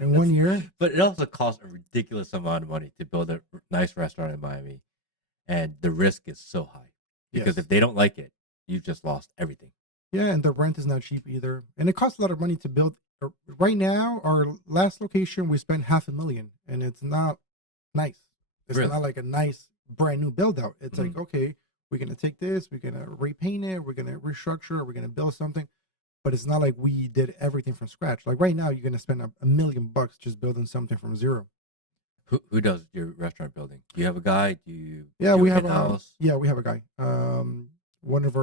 in 1 year. But it also costs a ridiculous amount of money to build a nice restaurant in Miami, and the risk is so high because Yes. if they don't like it, you've just lost everything. Yeah, and the rent is not cheap either, and it costs a lot of money to build. Right now, our last location we spent $500,000, and it's not nice. It's Really? not like a nice brand new build out. It's like, Mhm. okay, we're gonna take this, we're gonna repaint it, we're gonna restructure, we're gonna build something, but it's not like we did everything from scratch. Like right now, you're gonna spend a million bucks just building something from zero. Who does your restaurant building? Do you have a guy? Do you Yeah, do we it have in-house? we have a guy. One of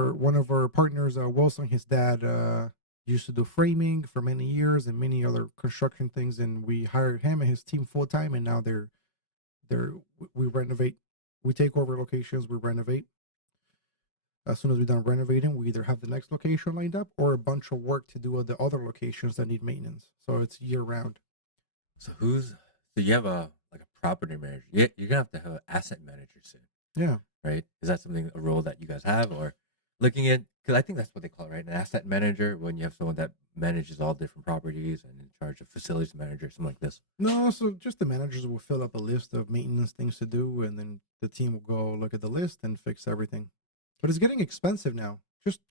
our partners, Wilson, his dad used to do framing for many years and many other construction things, and we hired him and his team full time, and now we renovate. We take over locations, we renovate. As soon as we're done renovating, we either have the next location lined up or a bunch of work to do at the other locations that need maintenance. So it's year round. So you have a property manager. You're gonna have an asset manager soon, Yeah. right? Is that a role that you guys have, or looking at? Because I think that's what they call it, right? An asset manager when you have someone that manages all different properties and in charge of facilities manager, something like this. No, so just the managers will fill up a list of maintenance things to do, and then the team will go look at the list and fix everything. But it's getting expensive now.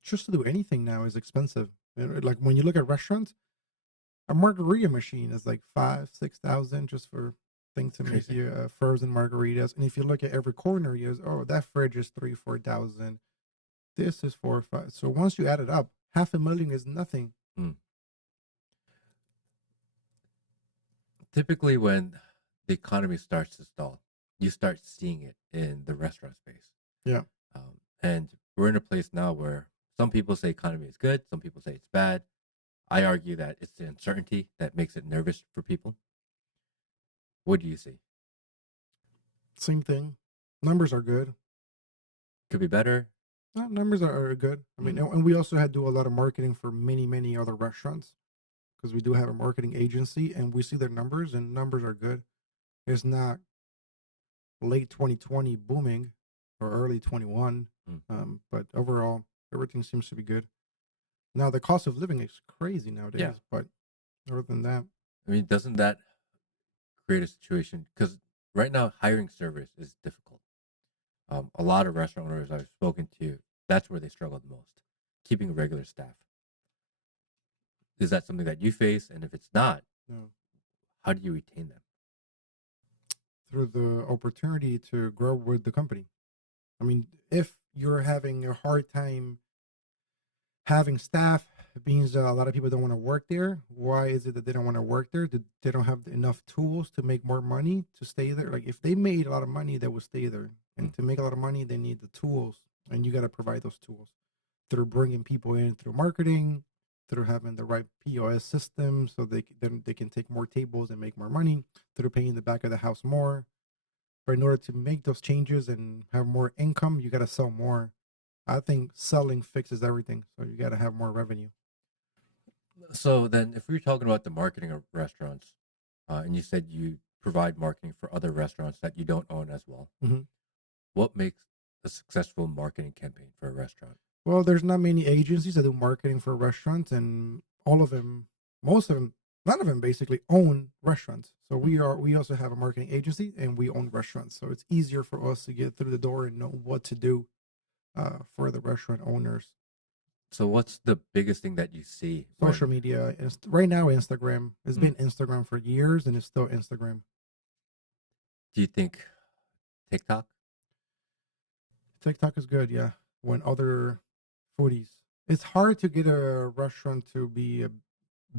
Just to do anything now is expensive. Like when you look at restaurants, a margarita machine is like 5,000-6,000 just for things to make Crazy. you frozen margaritas. And if you look at every corner, you oh, that fridge is 3,000-4,000. This is 4 or 5. So once you add it up, $500,000 is nothing. Typically, when the economy starts to stall, you start seeing it in the restaurant space. Yeah. And we're in a place now where some people say economy is good, some people say it's bad. I argue that it's the uncertainty that makes it nervous for people. What do you see? Same thing. Numbers are good. Could be better. Numbers are good. I mean, and we also had to do a lot of marketing for many other restaurants because we do have a marketing agency, and we see their numbers, and numbers are good. It's not late 2020 booming or early 21. Mm. But overall, everything seems to be good. Now the cost of living is crazy nowadays, Yeah. but other than that, I mean, doesn't that create a situation? Because right now, hiring servers is difficult. A lot of restaurant owners I've spoken to, that's where they struggle the most, keeping regular staff. Is that something that you face? And if it's not, you know, how do you retain them? through the opportunity to grow with the company. I mean, if you're having a hard time having staff, it means a lot of people don't want to work there. Why is it that they don't want to work there? They don't have enough tools to make more money to stay there. Like if they made a lot of money, they would stay there. And to make a lot of money, they need the tools, and you got to provide those tools through bringing people in through marketing, through having the right POS system, so then they can take more tables and make more money, through paying the back of the house more. But in order to make those changes and have more income, you got to sell more. I think selling fixes everything. So you got to have more revenue. So then, if we're talking about the marketing of restaurants, and you said you provide marketing for other restaurants that you don't own as well, Mm-hmm. what makes a successful marketing campaign for a restaurant? Well, there's not many agencies that do marketing for restaurants, and all of them, most of them, none of them basically own restaurants. So we also have a marketing agency, and we own restaurants. So it's easier for us to get through the door and know what to do for the restaurant owners. So, what's the biggest thing that you see Social when media, right now, Instagram. It's mm, been Instagram for years, and it's still Instagram. do you think TikTok? TikTok is good, yeah. When other foodies, it's hard to get a restaurant to be a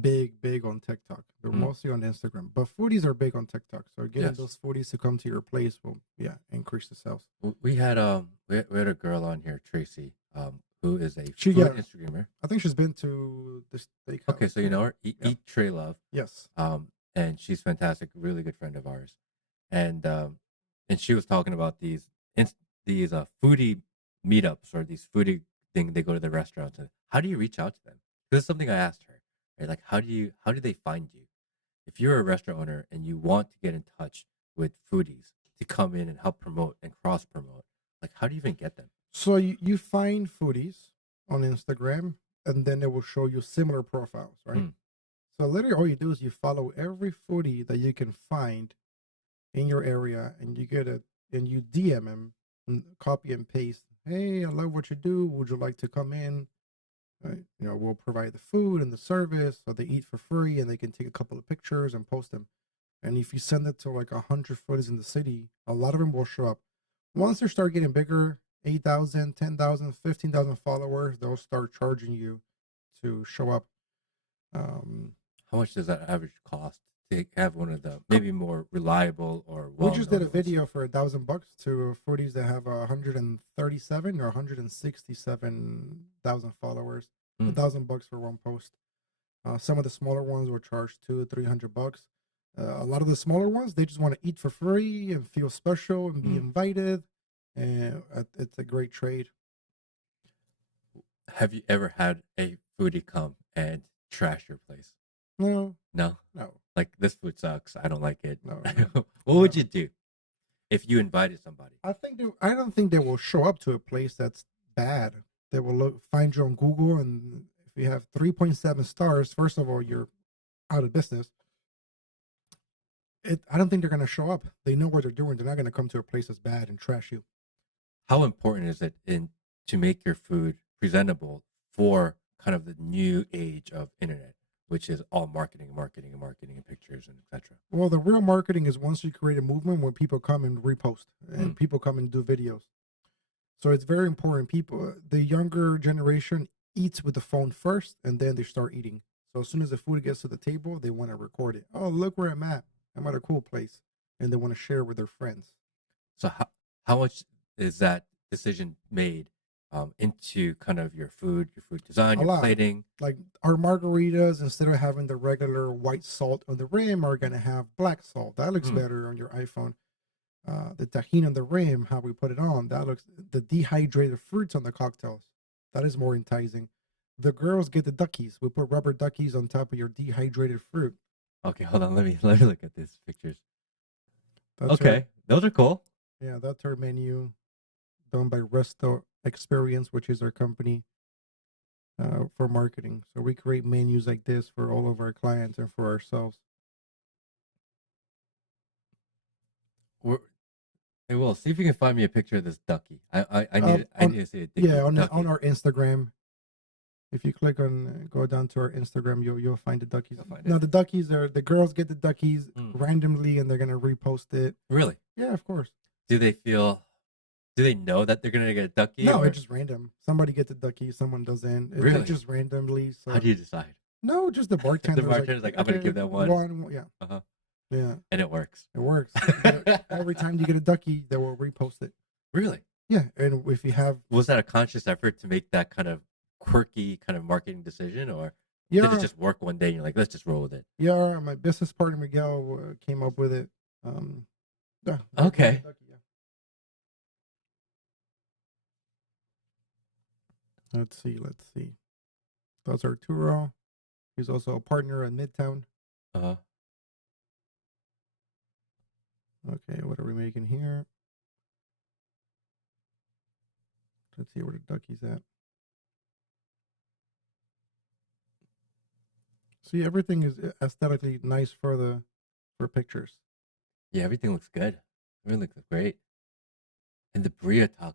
big on TikTok. They're Mm, mostly on Instagram, but foodies are big on TikTok. So getting yes. those foodies to come to your place will, yeah, increase the sales. We had a girl on here, Tracy, who is a She, food yeah, Instagrammer. I think she's been to the Okay, steakhouse so you too. know her, Yeah. Eat Trey Love. Yes. And she's fantastic, really good friend of ours. And she was talking about these foodie meetups or these foodie thing they go to the restaurants. And how do you reach out to them? This is something I asked her. Right? Like how do they find you? If you're a restaurant owner and you want to get in touch with foodies to come in and help promote and cross promote, like how do you even get them? So you find foodies on Instagram, and then it will show you similar profiles, right? Mm, So literally, all you do is you follow every foodie that you can find in your area, and you get it, and you DM him, and copy and paste. Hey, I love what you do. Would you like to come in? We'll provide the food and the service, so they eat for free, and they can take a couple of pictures and post them. And if you send it to like 100 foodies in the city, a lot of them will show up. Once they start getting bigger, 8,000, 10,000, 15,000 followers, they'll start charging you to show up. Um, how much does that average cost to have one of the maybe more reliable or We well just did a known ones? video for $1,000 to foodies that have 137 or 167,000 followers. Mm, $1,000 for one post. Some of the smaller ones were charged $200-300. A lot of the smaller ones, they just want to eat for free and feel special and be mm. invited. And it's a great trade. Have you ever had a foodie come and trash your place? No, No? no, Like, this food sucks. I don't like it. no, What would no. you do if you invited somebody? I don't think they will show up to a place that's bad. They will find you on Google, and if you have 3.7 stars, first of all, you're out of business. I don't think they're going to show up. They know what they're doing. They're not going to come to a place that's bad and trash you. How important is it to make your food presentable for kind of the new age of internet, which is all marketing and pictures and etc. Well, the real marketing is once you create a movement when people come and repost Mm, and people come and do videos. So it's very important. The younger generation eats with the phone first, and then they start eating. So as soon as the food gets to the table, they want to record it. Oh, look where I'm at. I'm at a cool place, and they want to share with their friends. So how much is that decision made into kind of your food design, A your lot. plating? Like our margaritas, instead of having the regular white salt on the rim, are Mm, gonna have black salt. That looks mm. better on your iPhone. The tahini on the rim, how we put it on, that looks the dehydrated fruits on the cocktails. That is more enticing. The girls get the duckies. We put rubber duckies on top of your dehydrated fruit. Okay, hold on. Let me look at these pictures. That's her. Okay, those are cool. Yeah, that's her menu. done by Resto Experience, which is our company for marketing. So we create menus like this for all of our clients and for ourselves. We're, hey, Will, see if you can find me a picture of this ducky. I need to see a Yeah, ducky. on our Instagram. If you click on go down to our Instagram, you'll find the duckies. You'll find No, it. the duckies are the girls get the duckies randomly, and they're gonna repost it. Really? Yeah, of course. Do they know that they're gonna get a ducky? No, or it's just random. Somebody gets a ducky, someone doesn't. Really? It's just randomly. So how do you decide? no, just the bartender. The bartender's like, I'm gonna give that one. Yeah, Uh-huh. yeah, And it works. it works. Every time you get a ducky, they will repost it. Really? Yeah, and if you have, Was that a conscious effort to make that kind of quirky kind of marketing decision, or did yeah, it just work one day and you're like, let's just roll with it? yeah, my business partner Miguel came up with it. Yeah, Okay. ducky, yeah. Let's see. That's Arturo. He's also a partner in Midtown. Uh, Okay, what are we making here? Let's see where the ducky's at. See, everything is aesthetically nice for pictures. yeah, everything looks good. Everything looks great. And the burrito tacos.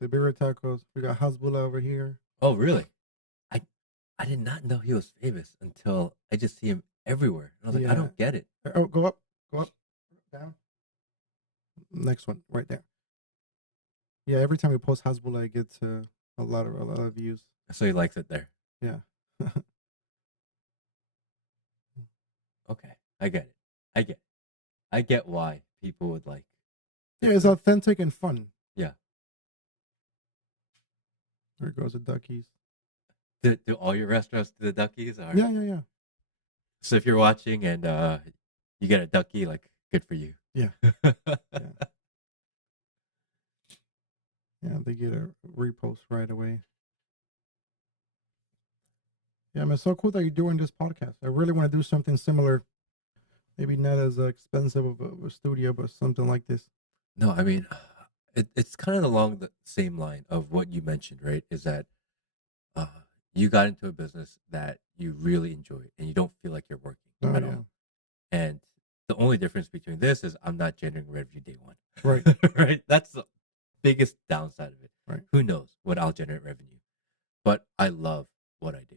The birria tacos. We got Hasbula over here. Oh, really? I I did not know he was famous until I just see him everywhere. And I was like, I Yeah. don't get it. Oh, go up, down. Next one, right there. Yeah, every time we post Hasbula, it gets a lot of views. So he likes it there. Yeah. Okay, I get it. I get why people would like. Yeah, it's authentic and fun. Yeah. There goes the duckies. Do all your restaurants do the duckies? Or? Yeah. So if you're watching and you get a ducky, like, good for you. Yeah. Yeah, they get a repost right away. Yeah, man, it's so cool that you're doing this podcast. I really want to do something similar. Maybe not as expensive of a studio, but something like this. No, I mean, it's kind of along the same line of what you mentioned, right? Is that uh, you got into a business that you really enjoy and you don't feel like you're working at all. And the only difference between this is I'm not generating revenue day one. Right. Right. That's the biggest downside of it. Right. Who knows what I'll generate revenue? But I love what I do.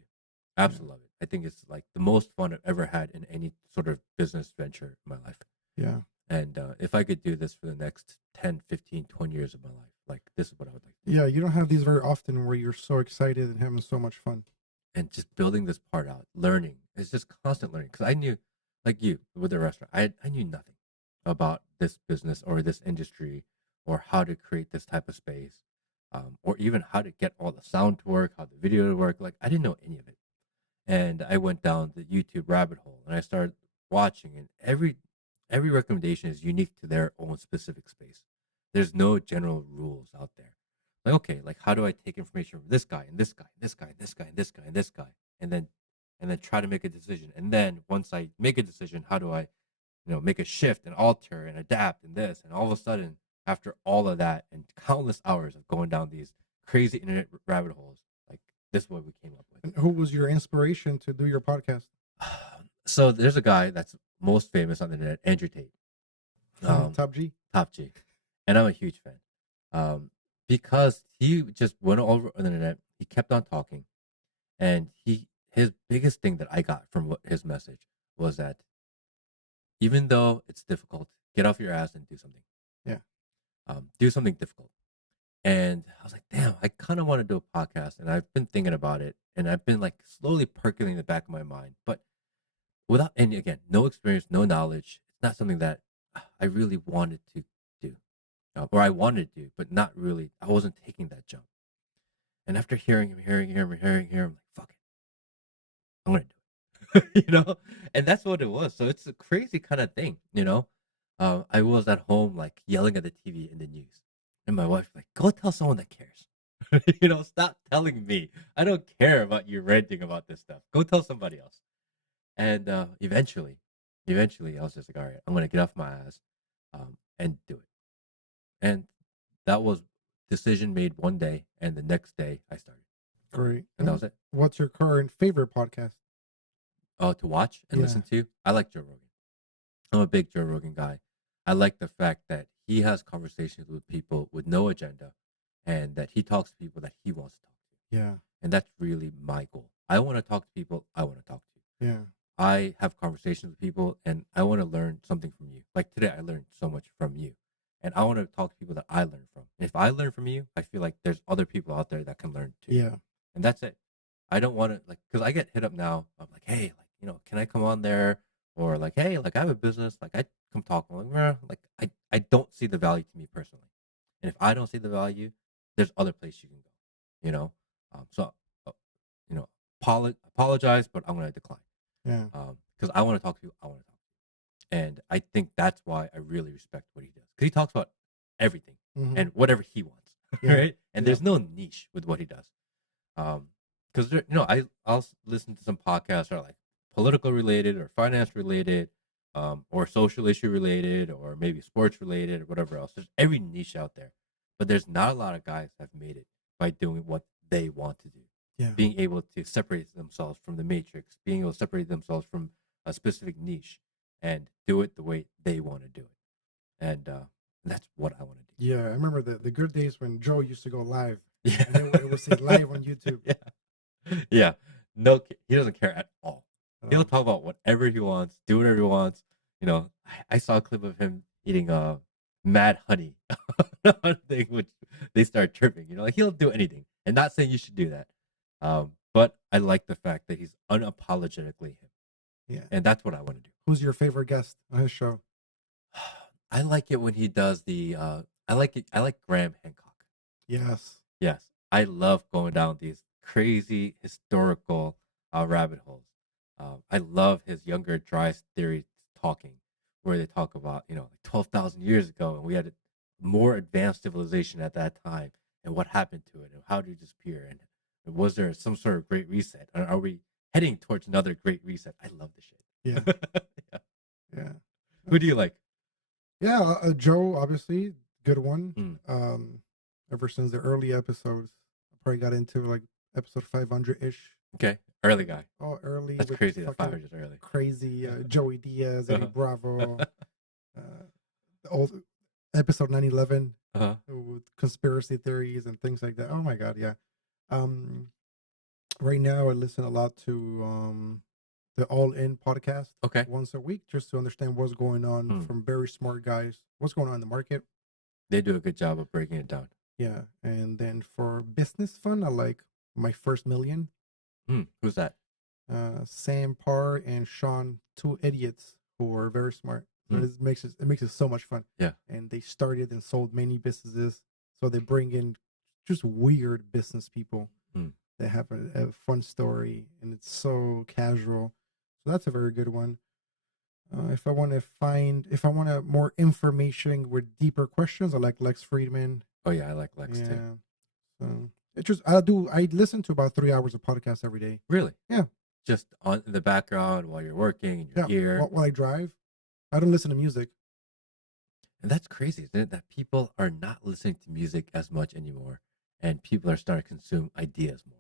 Absolutely love it. I think it's like the most fun I've ever had in any sort of business venture in my life. Yeah. And if I could do this for the next 10, 15, 20 years of my life, like, this is what I would like to do. Yeah, you don't have these very often where you're so excited and having so much fun. And just building this part out, learning. It's just constant learning. Because I knew, like you, with the restaurant, I knew nothing about this business or this industry or how to create this type of space, or even how to get all the sound to work, how the video to work. Like, I didn't know any of it. And I went down the YouTube rabbit hole and I started watching, and every recommendation is unique to their own specific space. There's no general rules out there. Like, okay, like, how do I take information from this guy and this guy, and this guy, and this guy, and this guy, and this guy, and then try to make a decision. And then once I make a decision, how do I, make a shift and alter and adapt and this, and all of a sudden, after all of that and countless hours of going down these crazy internet rabbit holes, like, this is what we came up with. And who was your inspiration to do your podcast? So there's a guy that's most famous on the internet, Andrew Tate. Top G. Top G. And I'm a huge fan. Because he just went all over the internet. He kept on talking. And his biggest thing that I got from his message was that even though it's difficult, get off your ass and do something. Yeah. Do something difficult. And I was like, damn, I kind of want to do a podcast. And I've been thinking about it. And I've been, like, slowly percolating in the back of my mind. But without, and again, no experience, no knowledge. It's not something that I really wanted to do. Or I wanted to, but not really. I wasn't taking that jump. And after hearing him, I'm like, fuck it. I'm going to do it. And that's what it was. So it's a crazy kind of thing. I was at home, like, yelling at the TV in the news. And my wife's like, go tell someone that cares. Stop telling me. I don't care about you ranting about this stuff. Go tell somebody else. And eventually, I was just like, all right, I'm going to get off my ass and do it. And that was decision made one day, and the next day I started, Great. and that was it. What's your current favorite podcast? To watch and Yeah. listen to, I like Joe Rogan. I'm a big Joe Rogan guy. I like the fact that he has conversations with people with no agenda, and that he talks to people that he wants to talk to, Yeah. and that's really my goal. I want to talk to people I want to talk to. Yeah. I have conversations with people, and I want to learn something from you. Like today, I learned so much from you, and I want to talk to people that I learn from. And if I learn from you, I feel like there's other people out there that can learn too. Yeah. And that's it. I don't want to, like, because I get hit up now. I'm like, hey, like, can I come on there? Or like, hey, like, I have a business. Like, I come talk. I'm like, like, I don't see the value to me personally. And if I don't see the value, there's other places you can go. You know, so uh, you know, apologize, but I'm gonna decline. Yeah. Because I want to talk to you. I want to talk to you, and I think that's why I really respect what he does. Because he talks about everything Mhm. and whatever he wants, Yeah. right? And Yeah. there's no niche with what he does. Because I'll listen to some podcasts that are like political related or finance related, or social issue related, or maybe sports related or whatever else. There's every niche out there, but there's not a lot of guys that have made it by doing what they want to do, Yeah. being able to separate themselves from the matrix, being able to separate themselves from a specific niche, and do it the way they want to do it. And that's what I want to do. Yeah. I remember the good days when Joe used to go live. Yeah. And it would say live on YouTube. Yeah. Yeah. No, he doesn't care at all. At He'll all. talk about whatever he wants, do whatever he wants. I saw a clip of him eating mad honey on thing, which they start tripping. Like he'll do anything. And not saying you should do that. But I like the fact that he's unapologetically him. Yeah. And that's what I want to do. Who's your favorite guest on his show? I like it when he does the I like Graham Hancock. Yes. Yes. I love going down these crazy historical rabbit holes. I love his younger dry theory talking, where they talk about, like 12,000 years ago, and we had a more advanced civilization at that time, and what happened to it, and how did it disappear, and was there some sort of great reset? Are we heading towards another great reset? I love the shit. Yeah. Yeah. Yeah. Who do you like? Yeah. Joe, obviously, good one. Mm. Ever since the early episodes, I probably got into like episode 500 ish. Okay. Early guy. Oh, early. That's with crazy. That fucking 500 early. Crazy Joey Diaz, Eddie Uh-huh. Bravo, the old episode 9/11 Uh-huh. with conspiracy theories and things like that. Oh my god, yeah. Right now I listen a lot to the All In podcast. Okay. Once a week, just to understand what's going on from very smart guys. What's going on in the market? They do a good job of breaking it down. Yeah, and then for business fun, I like My First Million. Who's that? Sam Parr and Sean, two idiots who are very smart. So it makes it so much fun. Yeah. And they started and sold many businesses. So they bring in just weird business people that have a fun story, and it's so casual. So that's a very good one. If I want more information with deeper questions, I like Lex Friedman. Oh yeah, I like Lex too. So I listen to about 3 hours of podcast every day. Really? Yeah. Just on in the background while you're working in your ear. While I drive. I don't listen to music. And that's crazy, isn't it? That people are not listening to music as much anymore, and people are starting to consume ideas more.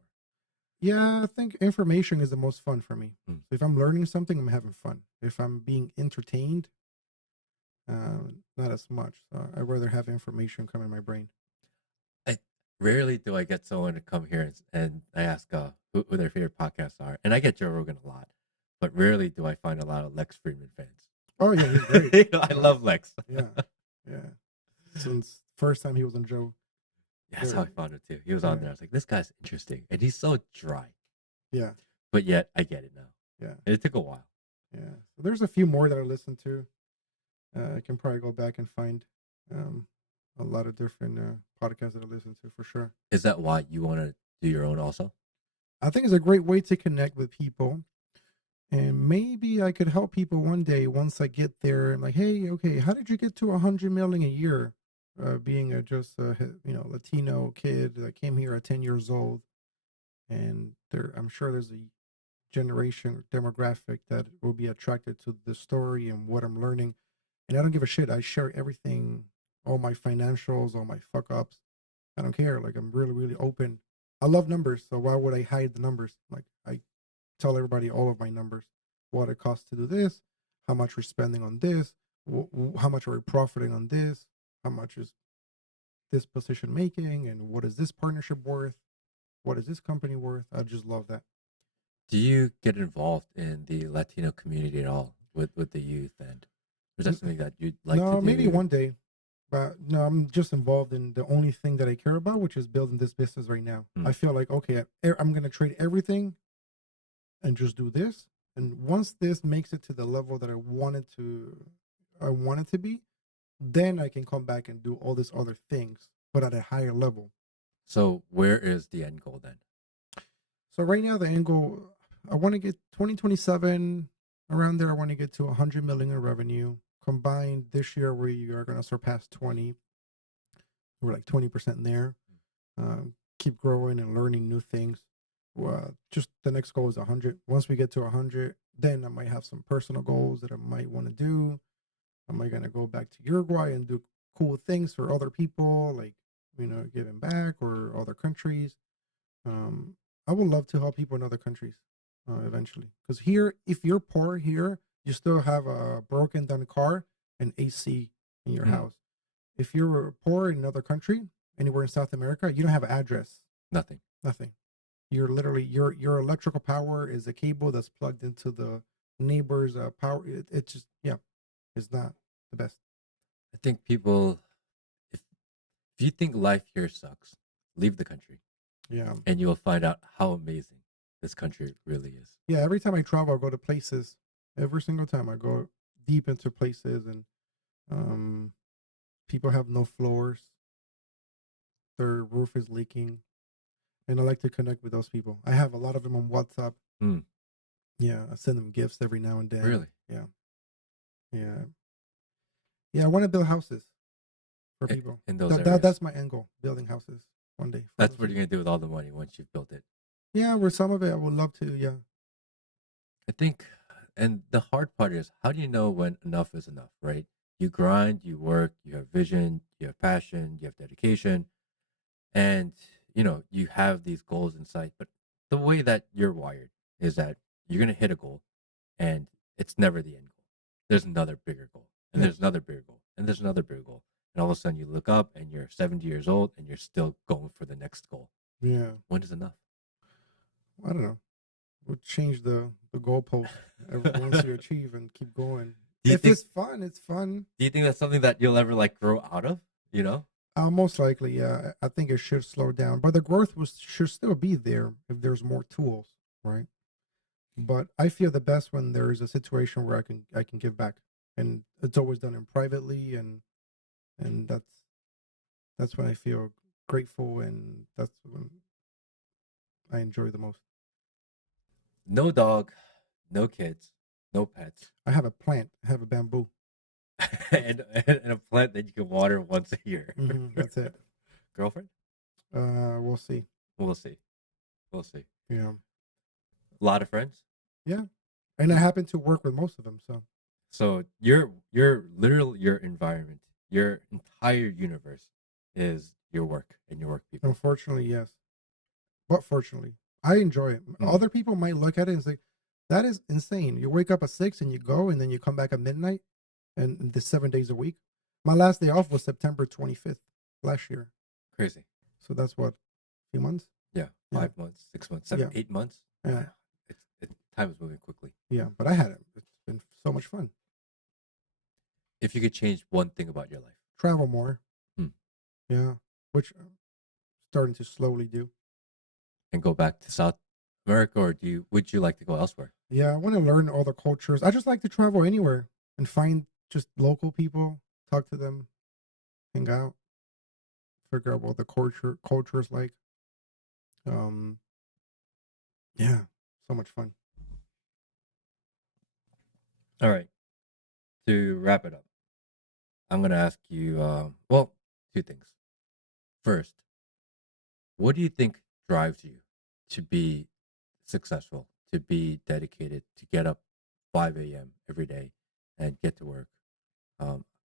Yeah, I think information is the most fun for me. Mm. So if I'm learning something, I'm having fun. If I'm being entertained, not as much. So I'd rather have information come in my brain. Rarely do I get someone to come here and I ask who their favorite podcasts are. And I get Joe Rogan a lot, but rarely do I find a lot of Lex Friedman fans. Oh, yeah, he's great. I love Lex. Yeah. Since first time he was on Joe. Yeah, that's how I found it too. He was on there. I was like, this guy's interesting. And he's so dry. Yeah. But yet I get it now. Yeah. And it took a while. Yeah. So there's a few more that I listen to. I can probably go back and find a lot of different podcasts that I listen to for sure. Is that why you want to do your own also? I think it's a great way to connect with people. And maybe I could help people one day once I get there. And like, hey, okay, how did you get to 100 million a year? Being just a Latino kid that came here at 10 years old, and I'm sure there's a generation demographic that will be attracted to the story and what I'm learning. And I don't give a shit. I share everything, all my financials, all my fuck ups. I don't care. Like I'm really, really open. I love numbers, so why would I hide the numbers? Like I tell everybody all of my numbers, what it costs to do this, how much we're spending on this, how much are we profiting on this, how much is this position making, and what is this partnership worth, what is this company worth. I just love that. Do you get involved in the Latino community at all with the youth, and is that something that you'd like to No, maybe do? one day, but no, I'm just involved in the only thing that I care about, which is building this business right now. Hmm. I feel like okay, I'm gonna trade everything and just do this. And once this makes it to the level that I want it to be, then I can come back and do all these other things, but at a higher level. So where is the end goal then? So right now, the end goal, I want to get 2027 around there. I want to get to 100 million in revenue. Combined this year, we are going to surpass 20. We're like 20% there. Keep growing and learning new things. Just the next goal is 100. Once we get to 100, then I might have some personal goals that I might want to do. Am I going to go back to Uruguay and do cool things for other people, like, giving back or other countries? Um, I would love to help people in other countries eventually. Because here, if you're poor here, you still have a broken down car and AC in your Hmm. house. If you're poor in another country, anywhere in South America, you don't have an address. Nothing. Nothing. You're literally your electrical power is a cable that's plugged into the neighbor's power. It just it's not the best. I think people, if you think life here sucks, leave the country, Yeah. and you will find out how amazing this country really is. Yeah. Every time I travel, I go to places. Every single time I go deep into places, and um, people have no floors. Their roof is leaking, and I like to connect with those people. I have a lot of them on WhatsApp. Hmm. Yeah, I send them gifts every now and then. Really? Yeah, yeah, yeah. I want to build houses for I- people. In those That's areas. my end goal: building houses one day for That's those what you're people. gonna do with all the money once you've built it. Yeah, with some of it, I would love to. Yeah, I think, and the hard part is, how do you know when enough is enough, right? You grind, you work, you have vision, you have passion, you have dedication, and you have these goals in sight. But the way that you're wired is that you're gonna hit a goal, and it's never the end goal. There's another bigger goal, and yeah, there's another bigger goal, and there's another bigger goal, and all of a sudden you look up and you're 70 years old and you're still going for the next goal. yeah. When is enough? I don't know. We'll change the goalpost once you achieve and keep going. Do you If think? it's fun, it's fun. Do you think that's something that you'll ever like grow out of? You know? Most likely, yeah. I think it should slow down, but the growth should still be there if there's more tools, right? But I feel the best when there is a situation where I can give back, and it's always done in privately, and that's when I feel grateful, and that's when I enjoy the most. No dog, no kids, no pets, I have a plant. I have a bamboo. and a plant that you can water once a year. That's it. Girlfriend? We'll see. We'll see. We'll see. Yeah, A lot of friends. yeah. And I happen to work with most of them, so So your literal your environment, your entire universe is your work and your work people. unfortunately, yes. But fortunately, I enjoy it. Mm. Other people might look at it and say, "That is insane." You wake up at 6 and you go, and then you come back at midnight, and the 7 days a week. My last day off was September 25th last year, Crazy. so that's what, few months. Yeah. Yeah. 5 months, 6 months, seven, Yeah. 8 months. Yeah, Time is moving quickly. yeah. But I had it. It's been so much fun. If you could change one thing about your life. Travel more. Hmm. Yeah, which I'm starting to slowly do. And go back to South America, or would you like to go elsewhere? Yeah, I want to learn all the cultures. I just like to travel anywhere and find just local people, talk to them, hang out, figure out what the culture is like. Um, yeah, so much fun. All right. To wrap it up, I'm gonna ask you. Well, two things. First, what do you think drives you to be successful, to be dedicated, to get up 5 a.m. every day and get to work?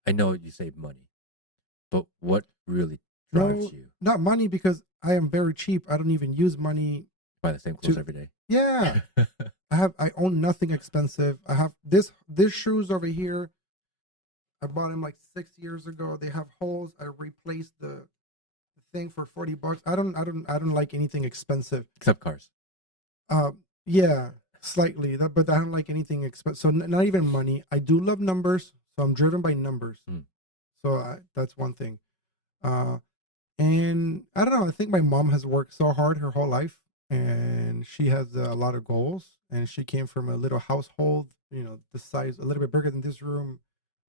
I know you save money, but what really drives you? Not money, because I am very cheap. I don't even use money. Buy the same clothes every day. Yeah. I own nothing expensive. I have this shoes over here. I bought them like 6 years ago. They have holes. I replaced the thing for $40. I don't like anything expensive. Except cars. Yeah, slightly. But I don't like anything expensive. So not even money. I do love numbers, so I'm driven by numbers. So that's one thing. And I don't know. I think my mom has worked so hard her whole life, and she has a lot of goals. And she came from a little household, the size a little bit bigger than this room,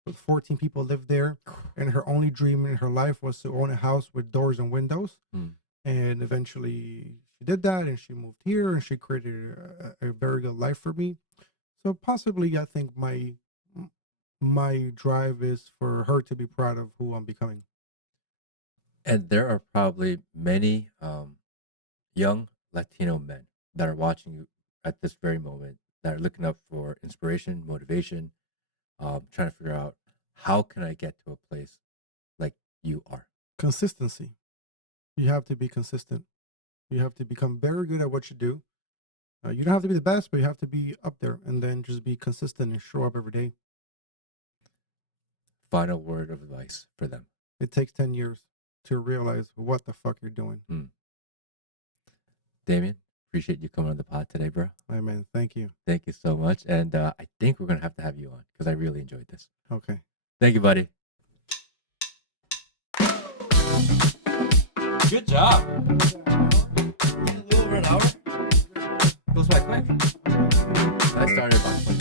with 14 people lived there. And her only dream in her life was to own a house with doors and windows. And eventually she did that, and she moved here, and she created a very good life for me. So possibly, I think my drive is for her to be proud of who I'm becoming. And there are probably many young Latino men that are watching you at this very moment, that are looking up for inspiration, motivation, trying to figure out, how can I get to a place like you are? Consistency. You have to be consistent. You have to become very good at what you do. You don't have to be the best, but you have to be up there, and then just be consistent and show up every day. Final word of advice for them. It takes 10 years to realize what the fuck you're doing. Damian, appreciate you coming on the pod today, bro. Hey, man, thank you. Thank you so much. And I think we're going to have you on, because I really enjoyed this. Okay. Thank you, buddy. Good job. A little over an hour. Goes by quick. I started about